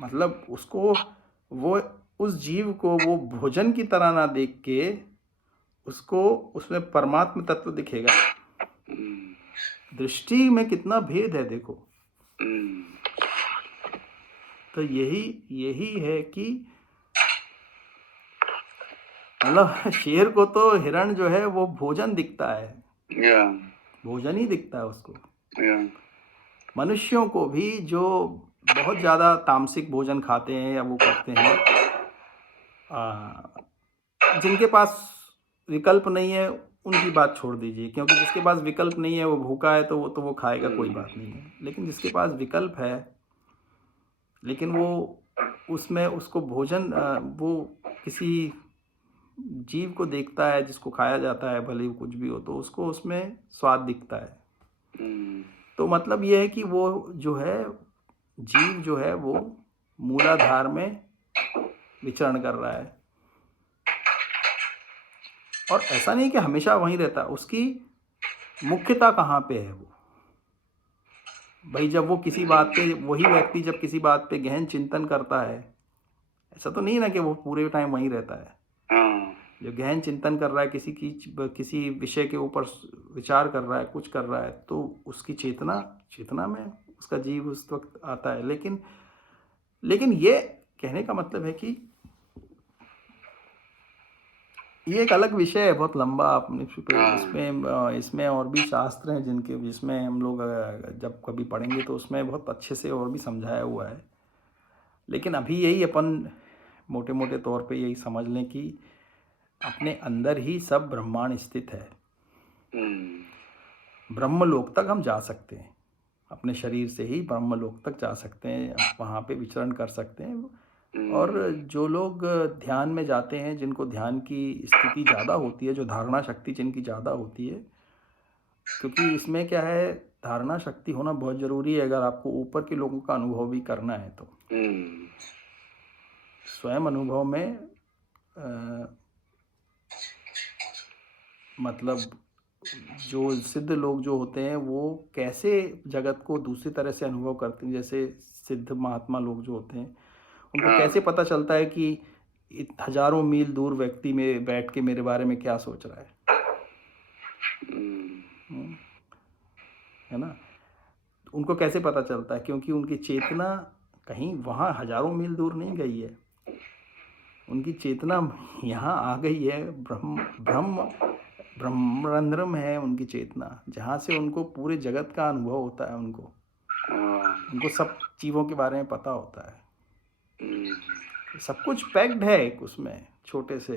मतलब उसको वो उस जीव को वो भोजन की तरह ना देख के उसको उसमें परमात्म तत्व दिखेगा। दृष्टि में कितना भेद है देखो। तो यही है कि मतलब शेर को तो हिरण जो है वो भोजन दिखता है, भोजन ही दिखता है उसको। मनुष्यों को भी जो बहुत ज़्यादा तामसिक भोजन खाते हैं या वो करते हैं, जिनके पास विकल्प नहीं है उनकी बात छोड़ दीजिए, क्योंकि जिसके पास विकल्प नहीं है वो भूखा है तो वो खाएगा, कोई बात नहीं है। लेकिन जिसके पास विकल्प है, लेकिन वो उसमें उसको भोजन वो किसी जीव को देखता है जिसको खाया जाता है, भले ही कुछ भी हो, तो उसको उसमें स्वाद दिखता है। तो मतलब ये है कि वो जो है जीव जो है वो मूलाधार में विचरण कर रहा है, और ऐसा नहीं कि हमेशा वहीं रहता। उसकी मुख्यता कहाँ पे है वो भाई, जब वो किसी बात पे, वही व्यक्ति जब किसी बात पे गहन चिंतन करता है, ऐसा तो नहीं ना कि वो पूरे टाइम वहीं रहता है। जो गहन चिंतन कर रहा है, किसी विषय के ऊपर विचार कर रहा है, कुछ कर रहा है, तो उसकी चेतना में उसका जीव उस वक्त आता है। लेकिन ये कहने का मतलब है कि ये एक अलग विषय है, बहुत लंबा। आपने इसमें और भी शास्त्र हैं जिसमें हम लोग जब कभी पढ़ेंगे तो उसमें बहुत अच्छे से और भी समझाया हुआ है। लेकिन अभी यही अपन मोटे मोटे तौर पे यही समझ लें कि अपने अंदर ही सब ब्रह्मांड स्थित है। ब्रह्मलोक तक हम जा सकते हैं, अपने शरीर से ही ब्रह्मलोक तक जा सकते हैं, वहाँ पे विचरण कर सकते हैं। और जो लोग ध्यान में जाते हैं, जिनको ध्यान की स्थिति ज़्यादा होती है, जो धारणा शक्ति जिनकी ज़्यादा होती है, क्योंकि इसमें क्या है, धारणा शक्ति होना बहुत ज़रूरी है अगर आपको ऊपर के लोगों का अनुभव भी करना है तो। स्वयं अनुभव में मतलब जो सिद्ध लोग जो होते हैं वो कैसे जगत को दूसरी तरह से अनुभव करते हैं, जैसे सिद्ध महात्मा लोग जो होते हैं, उनको कैसे पता चलता है कि हजारों मील दूर व्यक्ति में बैठ के मेरे बारे में क्या सोच रहा है ना। उनको कैसे पता चलता है? क्योंकि उनकी चेतना कहीं वहाँ हजारों मील दूर नहीं गई है, उनकी चेतना यहाँ आ गई है। ब्रह्मरंध्र में है उनकी चेतना, जहाँ से उनको पूरे जगत का अनुभव होता है। उनको सब चीज़ों के बारे में पता होता है। सब कुछ पैक्ड है एक उसमें छोटे से,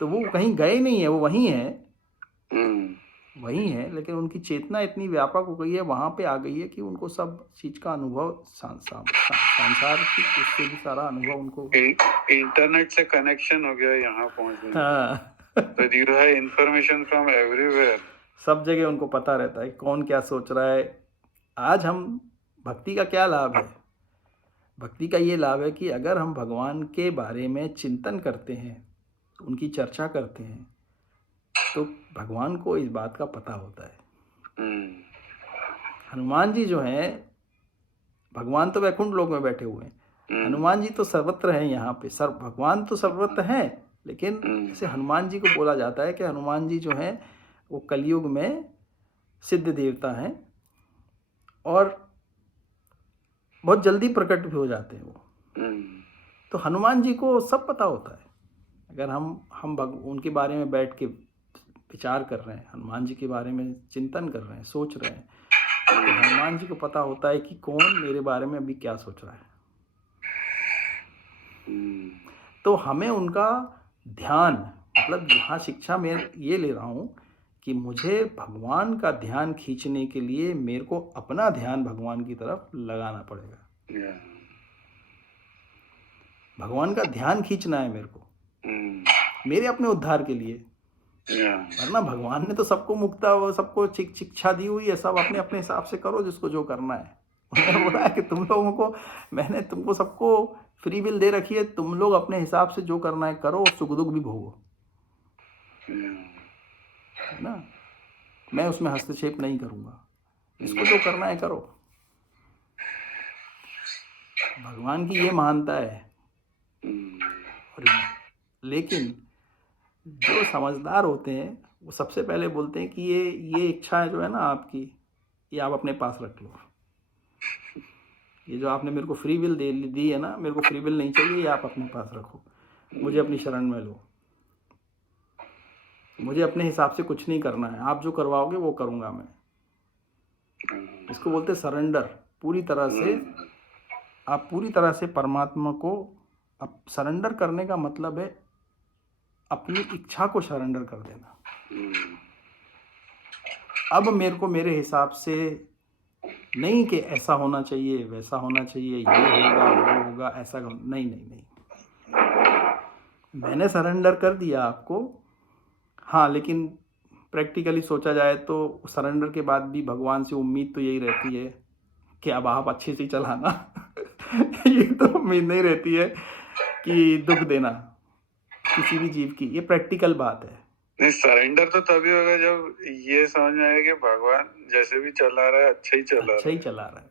तो वो कहीं गए नहीं है, वो वहीं है। लेकिन उनकी चेतना इतनी व्यापक हो गई है, वहाँ पे आ गई है कि उनको सब चीज का अनुभव, संसार की उससे भी सारा अनुभव उनको इंटरनेट से कनेक्शन हो गया यहाँ पहुँचने। तो you have information from everywhere, सब जगह उनको पता रहता है कौन क्या सोच रहा है। आज हम भक्ति का क्या लाभ है? भक्ति का ये लाभ है कि अगर हम भगवान के बारे में चिंतन करते हैं, उनकी चर्चा करते हैं, तो भगवान को इस बात का पता होता है। हनुमान जी जो हैं, भगवान तो वैकुंठ लोक में बैठे हुए हैं, हनुमान जी तो सर्वत्र हैं यहाँ पे। भगवान तो सर्वत्र हैं, लेकिन जैसे हनुमान जी को बोला जाता है कि हनुमान जी जो हैं वो कलयुग में सिद्ध देवता हैं और बहुत जल्दी प्रकट भी हो जाते हैं वो। तो हनुमान जी को सब पता होता है। अगर हम उनके बारे में बैठ के विचार कर रहे हैं, हनुमान जी के बारे में चिंतन कर रहे हैं, सोच रहे हैं, तो हनुमान जी को पता होता है कि कौन मेरे बारे में अभी क्या सोच रहा है। तो हमें उनका ध्यान, मतलब यहाँ शिक्षा में ये ले रहा हूँ कि मुझे भगवान का ध्यान खींचने के लिए मेरे को अपना ध्यान भगवान की तरफ लगाना पड़ेगा। भगवान का ध्यान खींचना है मेरे को, मेरे अपने उद्धार के लिए। वरना भगवान ने तो सबको मुक्ता, सबको शिक्षा दी हुई है, सब अपने अपने हिसाब से करो जिसको जो करना है। उन्होंने बोला है कि तुम लोगों को, मैंने तुमको सबको फ्री विल दे रखी है, तुम लोग अपने हिसाब से जो करना है करो, सुख दुख भी भोगो, है ना। मैं उसमें हस्तक्षेप नहीं करूँगा, इसको जो करना है करो। भगवान की ये महानता है। और लेकिन जो समझदार होते हैं वो सबसे पहले बोलते हैं कि ये इच्छा जो है ना आपकी, ये आप अपने पास रख लो। ये जो आपने मेरे को फ्री विल दी है ना, मेरे को फ्री विल नहीं चाहिए, ये आप अपने पास रखो, मुझे अपनी शरण में लो। मुझे अपने हिसाब से कुछ नहीं करना है, आप जो करवाओगे वो करूँगा मैं। इसको बोलते सरेंडर। पूरी तरह से आप पूरी तरह से परमात्मा को अब सरेंडर करने का मतलब है अपनी इच्छा को सरेंडर कर देना। अब मेरे को मेरे हिसाब से नहीं कि ऐसा होना चाहिए, वैसा होना चाहिए, ये होगा वो होगा, ऐसा नहीं नहीं नहीं, मैंने सरेंडर कर दिया आपको। हाँ, लेकिन प्रैक्टिकली सोचा जाए तो सरेंडर के बाद भी भगवान से उम्मीद तो यही रहती है कि अब आप अच्छे से चलाना। ये तो उम्मीद नहीं रहती है कि दुख देना किसी भी जीव की। ये प्रैक्टिकल बात है। नहीं, सरेंडर तो तभी होगा जब ये समझ में आए कि भगवान जैसे भी चला रहा है अच्छा ही चला रहा है।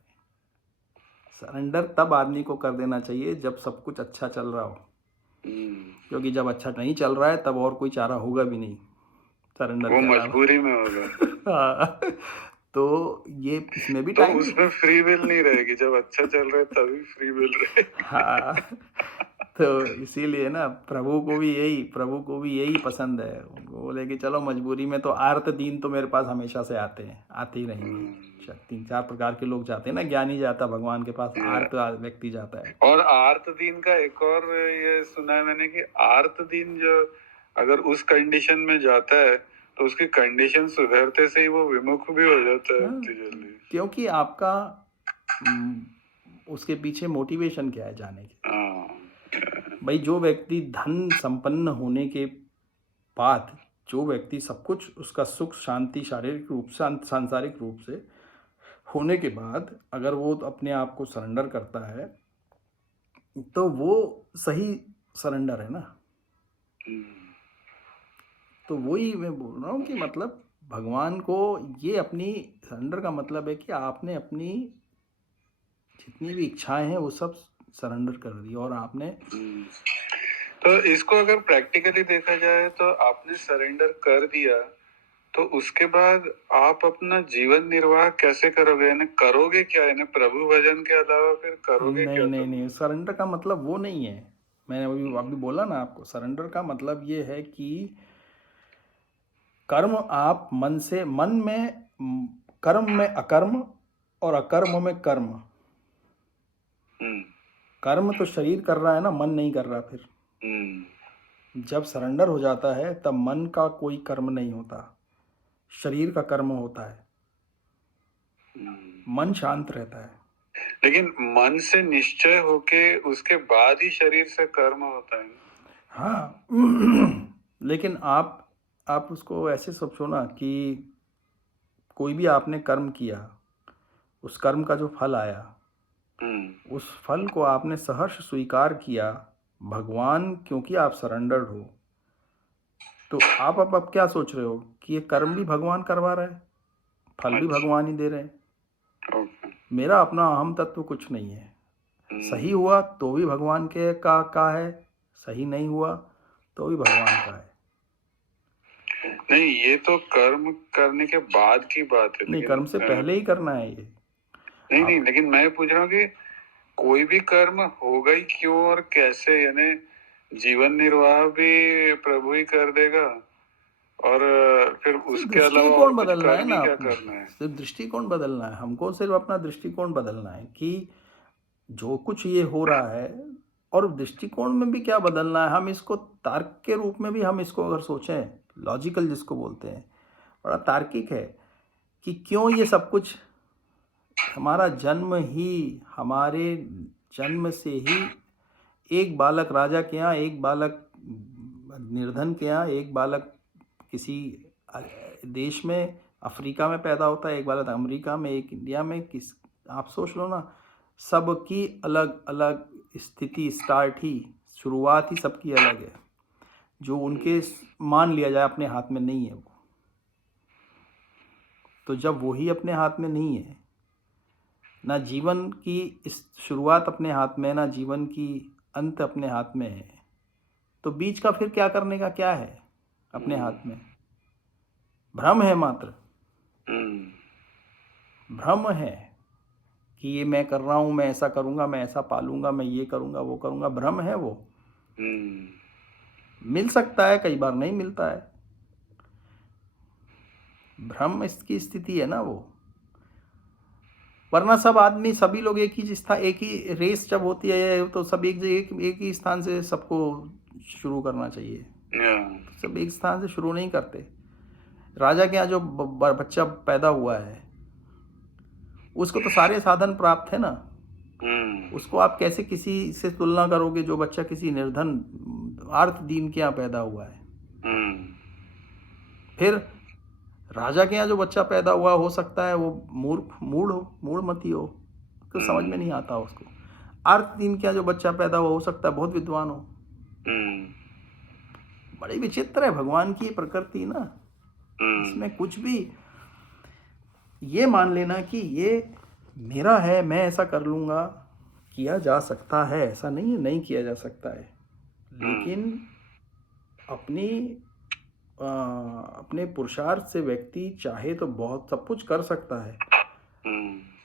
सरेंडर तब आदमी को कर देना चाहिए जब सब कुछ अच्छा चल रहा हो, क्योंकि जब अच्छा नहीं चल रहा है तब और कोई चारा होगा भी नहीं सरेंडर, वो मजबूरी में होगा। तो ये इसमें भी तो टाइम, उसमें फ्री विल नहीं रहेगी। जब अच्छा चल रहा है तभी फ्री विल रहेगी। हाँ, तो इसीलिए ना प्रभु को भी यही पसंद है। उनको बोले कि चलो मजबूरी में तो आर्त दीन तो मेरे पास हमेशा से आते ही रहेंगे। 3-4 प्रकार के लोग जाते हैं ना, ज्ञानी जाता भगवान के पास, आर्त व्यक्ति जाता है। और आर्त दीन का एक और ये सुना है मैंने कि आर्त दीन जो अगर उस कंडीशन में जाता है तो उसकी कंडीशन सुधरते से ही वो विमुख भी हो जाता है जल्दी। क्योंकि आपका उसके पीछे मोटिवेशन क्या है जाने की। भाई, जो व्यक्ति धन संपन्न होने के बाद, जो व्यक्ति सब कुछ उसका सुख शांति शारीरिक रूप से सांसारिक रूप से होने के बाद अगर वो अपने आप को सरेंडर करता है तो वो सही सरेंडर है ना। तो वही मैं बोल रहा हूँ कि मतलब भगवान को ये अपनी सरेंडर का मतलब है कि आपने अपनी जितनी भी इच्छाएं हैं वो सब सरेंडर कर दी और आपने। तो इसको अगर प्रैक्टिकली देखा जाए तो आपने सरेंडर कर दिया तो उसके बाद आप अपना जीवन निर्वाह कैसे करोगे? यानी करोगे क्या? यानी प्रभु भजन के अलावा फिर करोगे क्या? नहीं, सरेंडर का मतलब वो नहीं है। मैंने अभी बोला ना आपको, सरेंडर का मतलब ये है कि कर्म आप मन में कर्म में अकर्म और अकर्म में कर्म। कर्म तो शरीर कर रहा है ना, मन नहीं कर रहा। फिर जब सरेंडर हो जाता है तब मन का कोई कर्म नहीं होता, शरीर का कर्म होता है। मन शांत रहता है। लेकिन मन से निश्चय होके उसके बाद ही शरीर से कर्म होता है। हाँ, लेकिन आप उसको ऐसे सोचो ना कि कोई भी आपने कर्म किया, उस कर्म का जो फल आया, उस फल को आपने सहर्ष स्वीकार किया भगवान, क्योंकि आप सरेंडर्ड हो। तो आप अब क्या सोच रहे हो कि ये कर्म भी भगवान करवा रहा है, फल भी भगवान ही दे रहे हैं। ओके। मेरा अपना अहम तत्व कुछ नहीं है। सही हुआ तो भी भगवान के का है, सही नहीं हुआ तो भी भगवान का है। नहीं, ये तो कर्म करने के बाद की बात है। नहीं, कर्म से पहले ही करना है ये। नहीं, लेकिन मैं पूछ रहा हूँ कि कोई भी कर्म होगा ही क्यों और कैसे, यानी जीवन निर्वाह भी प्रभु ही कर देगा और फिर उसके अलावा और दृष्टिकोण कुछ बदलना है कर ना भी क्या अपना, करना है? सिर्फ दृष्टिकोण बदलना है हमको, सिर्फ अपना दृष्टिकोण बदलना है कि जो कुछ ये हो रहा है, और दृष्टिकोण में भी क्या बदलना है, हम इसको तार्क के रूप में भी हम इसको अगर सोचें, लॉजिकल जिसको बोलते हैं, बड़ा तार्किक है कि क्यों ये सब कुछ, हमारा जन्म ही, हमारे जन्म से ही एक बालक राजा के यहाँ, एक बालक निर्धन के यहाँ, एक बालक किसी देश में अफ्रीका में पैदा होता है, एक बालक अमेरिका में, एक इंडिया में, किस, आप सोच लो ना, सबकी अलग अलग स्थिति, स्टार्ट ही, शुरुआत ही सबकी अलग है। जो उनके मान लिया जाए अपने हाथ में नहीं है वो, तो जब वही अपने हाथ में नहीं है, ना जीवन की इस शुरुआत अपने हाथ में, ना जीवन की अंत अपने हाथ में है, तो बीच का फिर क्या करने का क्या है अपने हाथ में? भ्रम है मात्र, भ्रम है कि ये मैं कर रहा हूँ, मैं ऐसा करूँगा, मैं ऐसा पालूंगा, मैं ये करूँगा, वो करूँगा, भ्रम है वो। मिल सकता है, कई बार नहीं मिलता है, भ्रम इसकी स्थिति है ना वो। वरना सब आदमी, सभी लोग एक ही स्थान, एक ही रेस जब होती है तो सब एक ही स्थान से सबको शुरू करना चाहिए। तो सब एक स्थान से शुरू नहीं करते। राजा के यहाँ जो बच्चा पैदा हुआ है उसको तो सारे साधन प्राप्त है ना, उसको आप कैसे किसी से तुलना करोगे जो बच्चा किसी निर्धन आर्त दीन के यहाँ पैदा हुआ है? फिर राजा के यहाँ जो बच्चा पैदा हुआ, हो सकता है वो मूढ़मती हो, तो समझ में नहीं आता उसको। आर्त दीन के यहाँ जो बच्चा पैदा हुआ, हो सकता है बहुत विद्वान हो। बड़ी विचित्र है भगवान की प्रकृति ना, इसमें कुछ भी ये मान लेना कि ये मेरा है, मैं ऐसा कर लूँगा, किया जा सकता है, ऐसा नहीं है नहीं किया जा सकता है, लेकिन अपने पुरुषार्थ से व्यक्ति चाहे तो बहुत सब कुछ कर सकता है।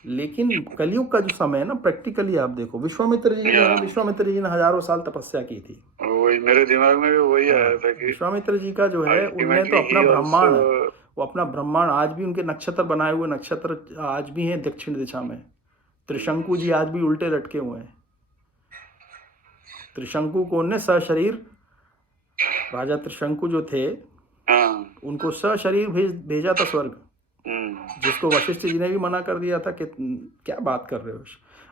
लेकिन कलयुग का जो समय है ना, प्रैक्टिकली आप देखो, विश्वामित्र जी ने हजारों साल तपस्या की थी। वही मेरे दिमाग में भी वही आया था कि विश्वामित्र जी का जो है, उनने तो अपना ब्रह्मांड, वो अपना ब्रह्मांड, आज भी उनके नक्षत्र बनाए हुए नक्षत्र आज भी हैं दक्षिण दिशा में। त्रिशंकु जी आज भी उल्टे लटके हुए हैं। त्रिशंकु को उन्होंने सशरीर, राजा त्रिशंकु जो थे उनको सशरीर भेजा था स्वर्ग, जिसको वशिष्ठ जी ने भी मना कर दिया था कि क्या बात कर रहे हो।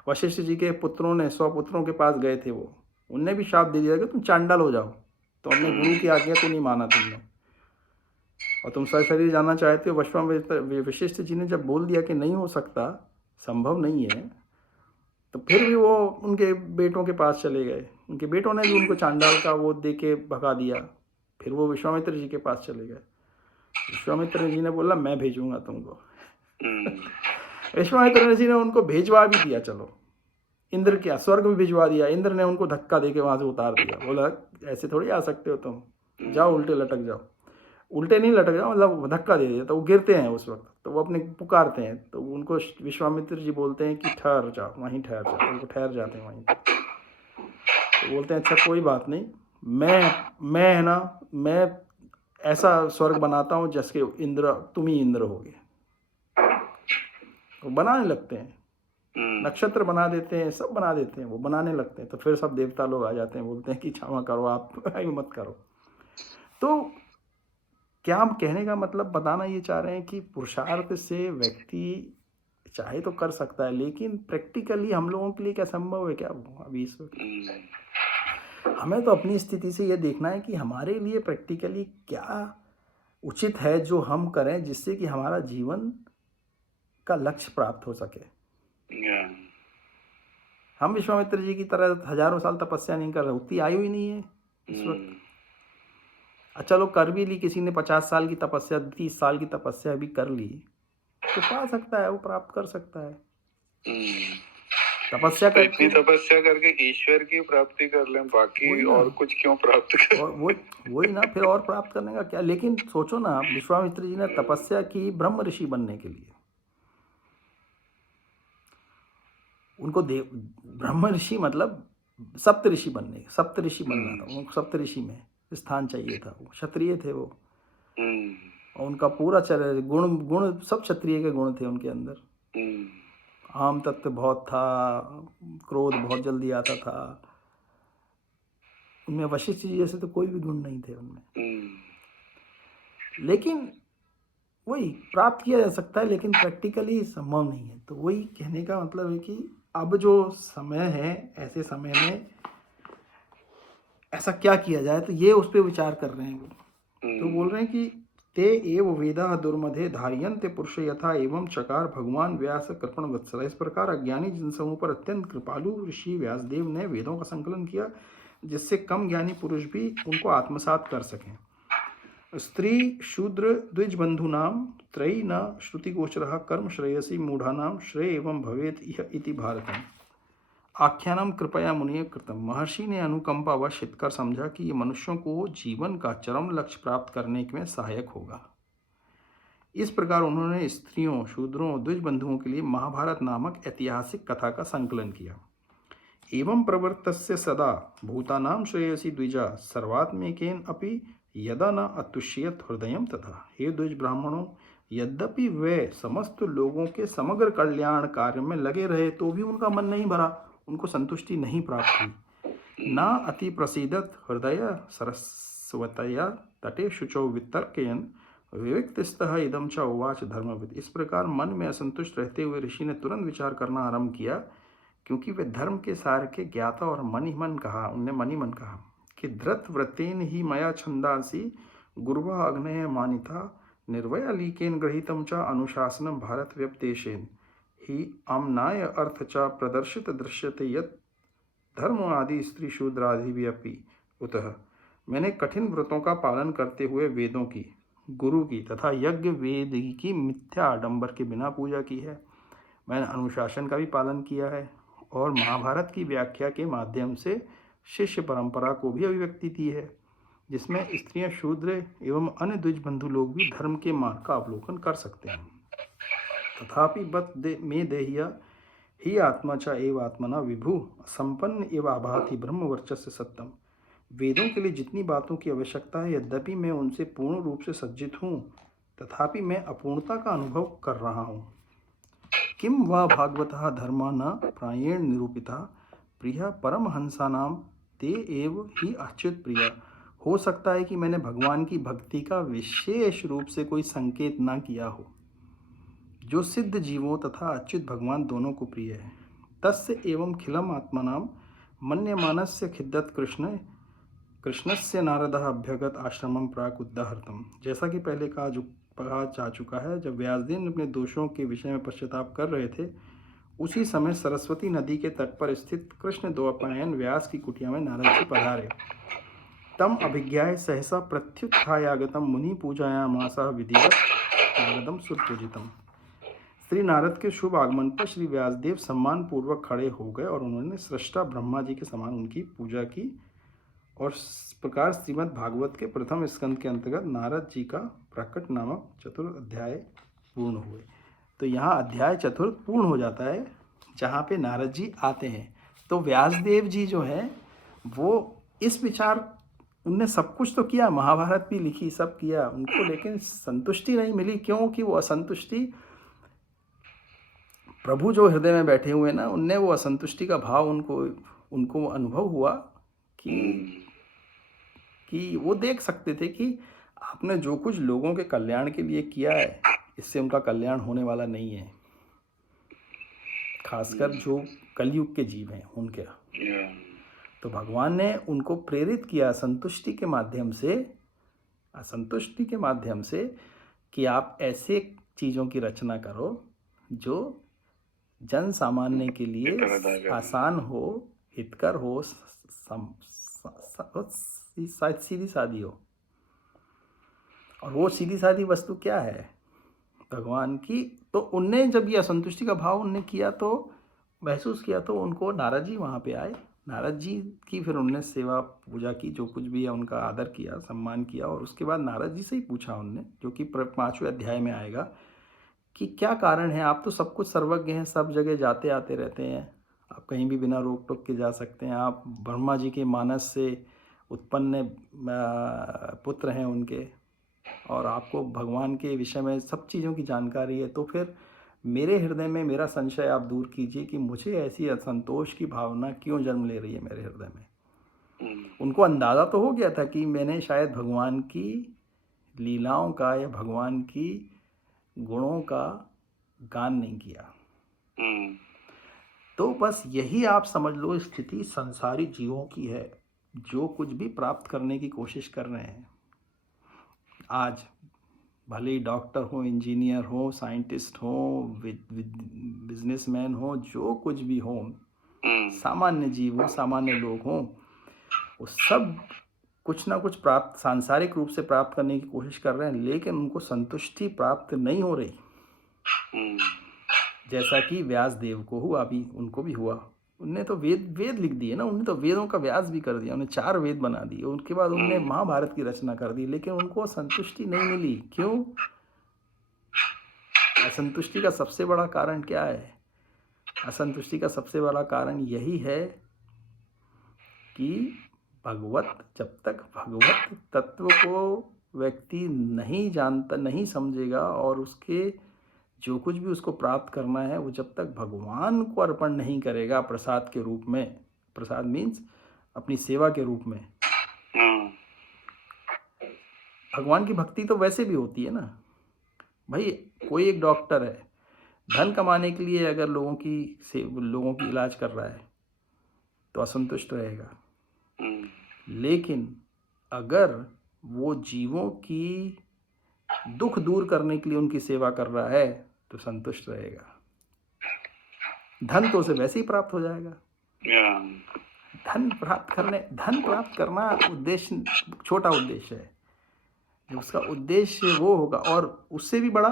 वशिष्ठ जी के पुत्रों ने 100 पुत्रों के पास गए थे, वो उनने भी शाप दे दिया कि तुम चांडाल हो जाओ, तो हमने गुरु की आज्ञा को नहीं माना तुमने, और तुम सशरीर जाना चाहते हो। वशिष्ठ जी ने जब बोल दिया कि नहीं हो सकता, संभव नहीं है, तो फिर भी वो उनके बेटों के पास चले गए। उनके बेटों ने भी उनको चांडाल का वो दे के भगा दिया। फिर वो विश्वामित्र जी के पास चले गए। विश्वामित्र जी ने बोला मैं भेजूंगा तुमको। विश्वामित्र जी ने उनको भेजवा भी दिया, चलो इंद्र क्या, स्वर्ग में भिजवा दिया। इंद्र ने उनको धक्का देके वहां से उतार दिया, बोला ऐसे थोड़ी आ सकते हो तुम, जाओ उल्टे लटक जाओ। उल्टे नहीं लटक जाओ, मतलब धक्का दे दिया, तो वो गिरते हैं उस वक्त, तो वो अपने पुकारते हैं, तो उनको विश्वामित्र जी बोलते हैं कि ठहर जाओ, वहीं ठहर जाओ। उनको ठहर जाते हैं वहीं, तो बोलते हैं अच्छा कोई बात नहीं, मैं है ना, मैं ऐसा स्वर्ग बनाता हूँ जिसके इंद्र, तुम ही इंद्र होगे। वो बनाने लगते हैं, नक्षत्र बना देते हैं, सब बना देते हैं, वो बनाने लगते हैं। तो फिर सब देवता लोग आ जाते हैं, बोलते हैं कि क्षमा करो, आप मत करो। तो क्या हम कहने का मतलब बताना ये चाह रहे हैं कि पुरुषार्थ से व्यक्ति चाहे तो कर सकता है, लेकिन प्रैक्टिकली हम लोगों के लिए क्या संभव है क्या वो अभी इस वक्त? हमें तो अपनी स्थिति से ये देखना है कि हमारे लिए प्रैक्टिकली क्या उचित है जो हम करें, जिससे कि हमारा जीवन का लक्ष्य प्राप्त हो सके। हम विश्वामित्र जी की तरह हजारों साल तपस्या नहीं कर रहे, उतनी आयु ही नहीं है इस वक्त। अच्छा चलो कर भी ली, किसी ने 50 साल की तपस्या, 30 साल की तपस्या भी कर ली, तो पा सकता है, वो प्राप्त कर सकता है। हम्म। तपस्या तो इतनी करके तपस्या करके ईश्वर की प्राप्ति कर लें, बाकी वही ना, और कुछ क्यों प्राप्त कर। और वही ना, फिर और प्राप्त करने का क्या। लेकिन सोचो ना, विश्वामित्र जी ने तपस्या की ब्रह्म ऋषि बनने के लिए। उनको देव ब्रह्म ऋषि मतलब सप्त ऋषि सप्त ऋषि बनना था उनको, सप्त ऋषि में स्थान चाहिए था। वो क्षत्रिय थे वो, और उनका पूरा चरित्र गुण गुण सब क्षत्रिय के गुण थे उनके अंदर। आम तत्व बहुत था, क्रोध बहुत जल्दी आता था उनमें। वशिष्ठ जी जैसे तो कोई भी गुण नहीं थे उनमें। लेकिन वही प्राप्त किया जा सकता है, लेकिन प्रैक्टिकली संभव नहीं है। तो वही कहने का मतलब है कि अब जो समय है, ऐसे समय में ऐसा क्या किया जाए, तो ये उस पर विचार कर रहे हैं वो। तो बोल रहे हैं कि ते एव वेदा दुर्मधे धारियन्ते पुरुष यथा एवं चकार भगवान व्यास कृपण वत्सल। इस प्रकार अज्ञानी जनसमूह पर अत्यंत कृपालु ऋषि व्यासदेव ने वेदों का संकलन किया, जिससे कम ज्ञानी पुरुष भी उनको आत्मसात कर सकें। स्त्री शूद्र द्विज बंधुनाम त्रयी न श्रुतिगोचरः कर्म श्रेयसी मूढ़ानाम श्रेय एवं भवेत इति भारतम आख्यानम कृपया मुनिय कृतम। महर्षि ने अनुकंपावश हितकर समझा कि ये मनुष्यों को जीवन का चरम लक्ष्य प्राप्त करने में सहायक होगा। इस प्रकार उन्होंने स्त्रियों शूद्रों द्विज बंधुओं के लिए महाभारत नामक ऐतिहासिक कथा का संकलन किया। एवं प्रवृत्तस्य सदा भूतानां श्रेयसी द्विजा सर्वात्मेकेन अपि यदा न अतुष्यत हृदयम तथा। हे द्विज ब्राह्मणों, यद्यपि वे समस्त लोगों के समग्र कल्याण कार्य में लगे रहे तो भी उनका मन नहीं भरा, उनको संतुष्टि नहीं प्राप्त हुई। न अति प्रसीदत हृदय सरस्वतया तटे शुचौ वितर्कयन विविक्तस्तः इदम च उवाच धर्मविद। इस प्रकार मन में असंतुष्ट रहते हुए ऋषि ने तुरंत विचार करना आरंभ किया, क्योंकि वे धर्म के सार के ज्ञाता और मन ही मन कहा, उनने मन ही मन कहा कि धृत व्रतेन ही मया छंदासी गुरुवा अग्नय मानिता निर्वया लीकेन गृहीतम च अनुशासनम भारत व्यपदेशेन ही आमनाय अर्थ च प्रदर्शित दृश्यते यत् धर्म आदि स्त्री शूद्रादि भी अपि उतः। मैंने कठिन व्रतों का पालन करते हुए वेदों की, गुरु की तथा यज्ञ वेद की मिथ्या आडंबर के बिना पूजा की है। मैंने अनुशासन का भी पालन किया है और महाभारत की व्याख्या के माध्यम से शिष्य परंपरा को भी अभिव्यक्ति दी है, जिसमें स्त्रियां शूद्र एवं अन्य द्विज बंधु लोग भी धर्म के मार्ग का अवलोकन कर सकते हैं। तथापि बत मे देहिया ही आत्मा च एव आत्मना विभु संपन्न एव आभाति ब्रह्म वर्चस्व सत्यम। वेदों के लिए जितनी बातों की आवश्यकता है, यद्यपि मैं उनसे पूर्ण रूप से सज्जित हूँ, तथापि मैं अपूर्णता का अनुभव कर रहा हूँ। किम वा भागवतः धर्मा न प्रायेण निरूपिता प्रिय परमहंसानाम ते एव ही अच्युत प्रिय। हो सकता है कि मैंने भगवान की भक्ति का विशेष रूप से कोई संकेत न किया हो, जो सिद्ध जीवों तथा अच्युत भगवान दोनों को प्रिय है। तस्य एवं खिलम आत्मनाम मन्यमानस्य खिद्दत कृष्णस्य नारदः अभ्यगत आश्रमम प्राक उदाहरतम। जैसा कि पहले कहा जा चुका है, जब व्यासदेव ने अपने दोषों के विषय में पश्चाताप कर रहे थे, उसी समय सरस्वती नदी के तट पर स्थित कृष्ण द्वैपायन व्यास की कुटिया में नारद जी पधारे। तम अभिज्ञाय सहसा प्रत्युत्थायागतम मुनि पूजायामासः विधिवत नारदम सुरपूजितम। श्री नारद के शुभ आगमन पर श्री व्यासदेव सम्मान पूर्वक खड़े हो गए और उन्होंने सृष्टा ब्रह्मा जी के समान उनकी पूजा की। और इस प्रकार श्रीमद् भागवत के प्रथम स्कंद के अंतर्गत नारद जी का प्रकट नामक चतुर्थ अध्याय पूर्ण हुए। तो यहाँ अध्याय चतुर्थ पूर्ण हो जाता है, जहाँ पे नारद जी आते हैं। तो व्यासदेव जी जो है वो इस विचार, उनने सब कुछ तो किया, महाभारत भी लिखी, सब किया उनको, लेकिन संतुष्टि नहीं मिली। क्यों? कि वो असंतुष्टि, प्रभु जो हृदय में बैठे हुए ना, उनने वो असंतुष्टि का भाव उनको अनुभव हुआ कि वो देख सकते थे कि आपने जो कुछ लोगों के कल्याण के लिए किया है, इससे उनका कल्याण होने वाला नहीं है, खासकर जो कलयुग के जीव हैं उनके। तो भगवान ने उनको प्रेरित किया असंतुष्टि के माध्यम से कि आप ऐसे चीज़ों की रचना करो जो जन सामान्य के लिए आसान हो, हितकर हो, सीधी सादी हो। और वो सीधी सादी वस्तु क्या है? भगवान की, तो उनने जब ये असंतुष्टि का भाव उनने किया तो महसूस किया, तो उनको नारद जी वहाँ पे आए। नारद जी की फिर उनने सेवा पूजा की, जो कुछ भी है उनका आदर किया, सम्मान किया, और उसके बाद नारद जी से ही पूछा उनने, जो कि 5वें अध्याय में आएगा, कि क्या कारण है, आप तो सब कुछ सर्वज्ञ हैं, सब जगह जाते आते रहते हैं, आप कहीं भी बिना रोक टोक के जा सकते हैं, आप ब्रह्मा जी के मानस से उत्पन्न पुत्र हैं उनके, और आपको भगवान के विषय में सब चीज़ों की जानकारी है, तो फिर मेरे हृदय में मेरा संशय आप दूर कीजिए कि मुझे ऐसी असंतोष की भावना क्यों जन्म ले रही है मेरे हृदय में। उनको अंदाज़ा तो हो गया था कि मैंने शायद भगवान की लीलाओं का या भगवान की गुणों का गान नहीं किया। तो बस यही आप समझ लो, स्थिति संसारी जीवों की है, जो कुछ भी प्राप्त करने की कोशिश कर रहे हैं आज, भले ही डॉक्टर हो, इंजीनियर हो, साइंटिस्ट हो, बिजनेसमैन हो, जो कुछ भी हो, सामान्य जीव हो, सामान्य लोग हो, वो सब कुछ ना कुछ प्राप्त सांसारिक रूप से प्राप्त करने की कोशिश कर रहे हैं, लेकिन उनको संतुष्टि प्राप्त नहीं हो रही। जैसा कि व्यास देव को हुआ, अभी उनको भी हुआ, उनने तो वेद लिख दिए ना, उन्होंने तो वेदों का व्यास भी कर दिया, उन्हें 4 वेद बना दिए, उनके बाद उन्होंने महाभारत की रचना कर दी, लेकिन उनको संतुष्टि नहीं मिली। क्यों? असंतुष्टि का सबसे बड़ा कारण क्या है? असंतुष्टि का सबसे बड़ा कारण यही है कि जब तक भगवत तत्व को व्यक्ति नहीं जानता, नहीं समझेगा, और उसके जो कुछ भी उसको प्राप्त करना है वो जब तक भगवान को अर्पण नहीं करेगा प्रसाद के रूप में, प्रसाद मीन्स अपनी सेवा के रूप में। भगवान की भक्ति तो वैसे भी होती है ना भाई। कोई एक डॉक्टर है, धन कमाने के लिए अगर लोगों की इलाज कर रहा है तो असंतुष्ट रहेगा, लेकिन अगर वो जीवों की दुख दूर करने के लिए उनकी सेवा कर रहा है तो संतुष्ट रहेगा। धन तो उसे वैसे ही प्राप्त हो जाएगा। धन प्राप्त करना उद्देश्य, छोटा उद्देश्य है। जब उसका उद्देश्य वो होगा, और उससे भी बड़ा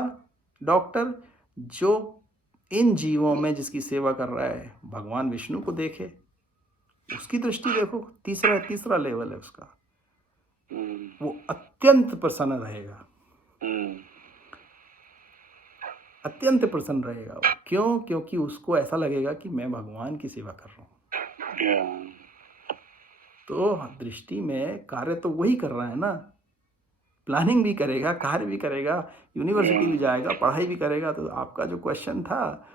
डॉक्टर जो इन जीवों में जिसकी सेवा कर रहा है भगवान विष्णु को देखे, उसकी दृष्टि देखो, तीसरा लेवल है उसका, वो अत्यंत प्रसन्न रहेगा, अत्यंत प्रसन्न रहेगा वो। क्यों? क्योंकि उसको ऐसा लगेगा कि मैं भगवान की सेवा कर रहा हूँ। तो दृष्टि में कार्य तो वही कर रहा है ना, प्लानिंग भी करेगा, कार्य भी करेगा, यूनिवर्सिटी भी जाएगा, पढ़ाई भी करेगा। तो आपका जो क्वेश्चन था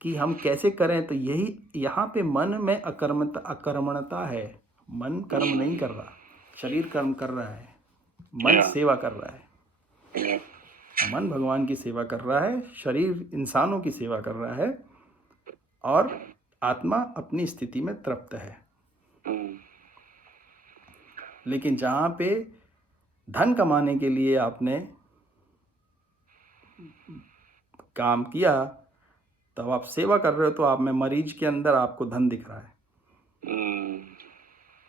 कि हम कैसे करें, तो यही यहाँ पे मन में अकर्मणता है। मन कर्म नहीं कर रहा, शरीर कर्म कर रहा है, मन सेवा कर रहा है। मन भगवान की सेवा कर रहा है, शरीर इंसानों की सेवा कर रहा है, और आत्मा अपनी स्थिति में तृप्त है। लेकिन जहाँ पे धन कमाने के लिए आपने काम किया, तब आप सेवा कर रहे हो, तो आप में मरीज के अंदर आपको धन दिख रहा है,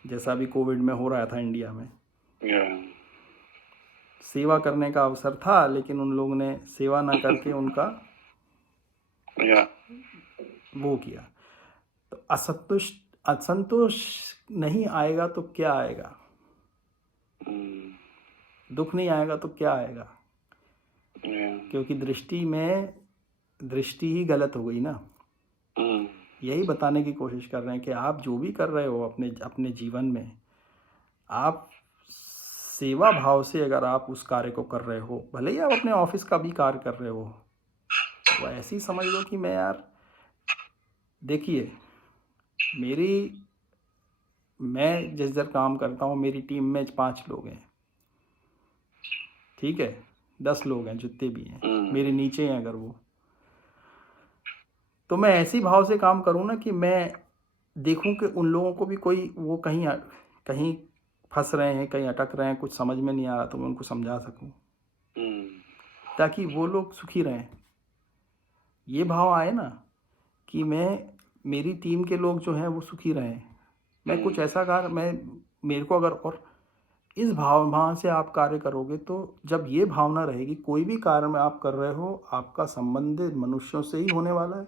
जैसा अभी कोविड में हो रहा था इंडिया में। सेवा करने का अवसर था, लेकिन उन लोगों ने सेवा ना करके उनका वो किया। तो असंतोष नहीं आएगा तो क्या आएगा? दुख नहीं आएगा तो क्या आएगा? क्योंकि दृष्टि ही गलत हो गई ना। यही बताने की कोशिश कर रहे हैं कि आप जो भी कर रहे हो अपने जीवन में, आप सेवा भाव से अगर आप उस कार्य को कर रहे हो, भले ही आप अपने ऑफिस का भी कार्य कर रहे हो, तो ऐसे ही समझ लो कि देखिए, मैं जिस जगह काम करता हूँ, मेरी टीम में 5 लोग हैं, ठीक है, 10 लोग हैं, जितने भी हैं मेरे नीचे हैं, अगर वो, तो मैं ऐसी भाव से काम करूँ ना कि मैं देखूं कि उन लोगों को भी कोई वो कहीं फंस रहे हैं, कहीं अटक रहे हैं, कुछ समझ में नहीं आ रहा, तो मैं उनको समझा सकूं, ताकि वो लोग सुखी रहें। ये भाव आए ना कि मेरी टीम के लोग जो हैं वो सुखी रहें। मैं कुछ ऐसा मेरे को अगर और इस भावना से आप कार्य करोगे तो जब ये भावना रहेगी, कोई भी कार्य में आप कर रहे हो, आपका संबंध मनुष्यों से ही होने वाला है।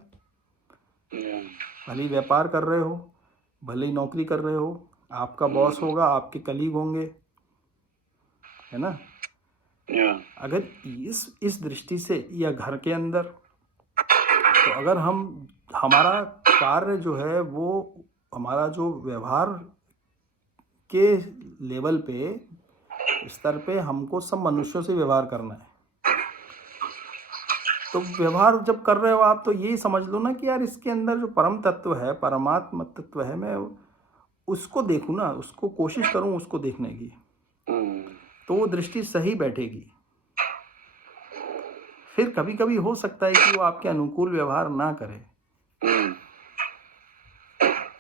भले ही व्यापार कर रहे हो, भले ही नौकरी कर रहे हो, आपका बॉस होगा, आपके कलीग होंगे, है ना। अगर इस दृष्टि से, या घर के अंदर, तो अगर हमारा कार्य जो है वो, हमारा जो व्यवहार के लेवल पे, स्तर पे हमको सब मनुष्यों से व्यवहार करना है, तो व्यवहार जब कर रहे हो आप, तो यही समझ लो ना कि यार इसके अंदर जो परम तत्व है, परमात्मा तत्व है, मैं उसको देखूँ ना, उसको कोशिश करूँ उसको देखने की, तो वो दृष्टि सही बैठेगी। फिर कभी कभी हो सकता है कि वो आपके अनुकूल व्यवहार ना करे,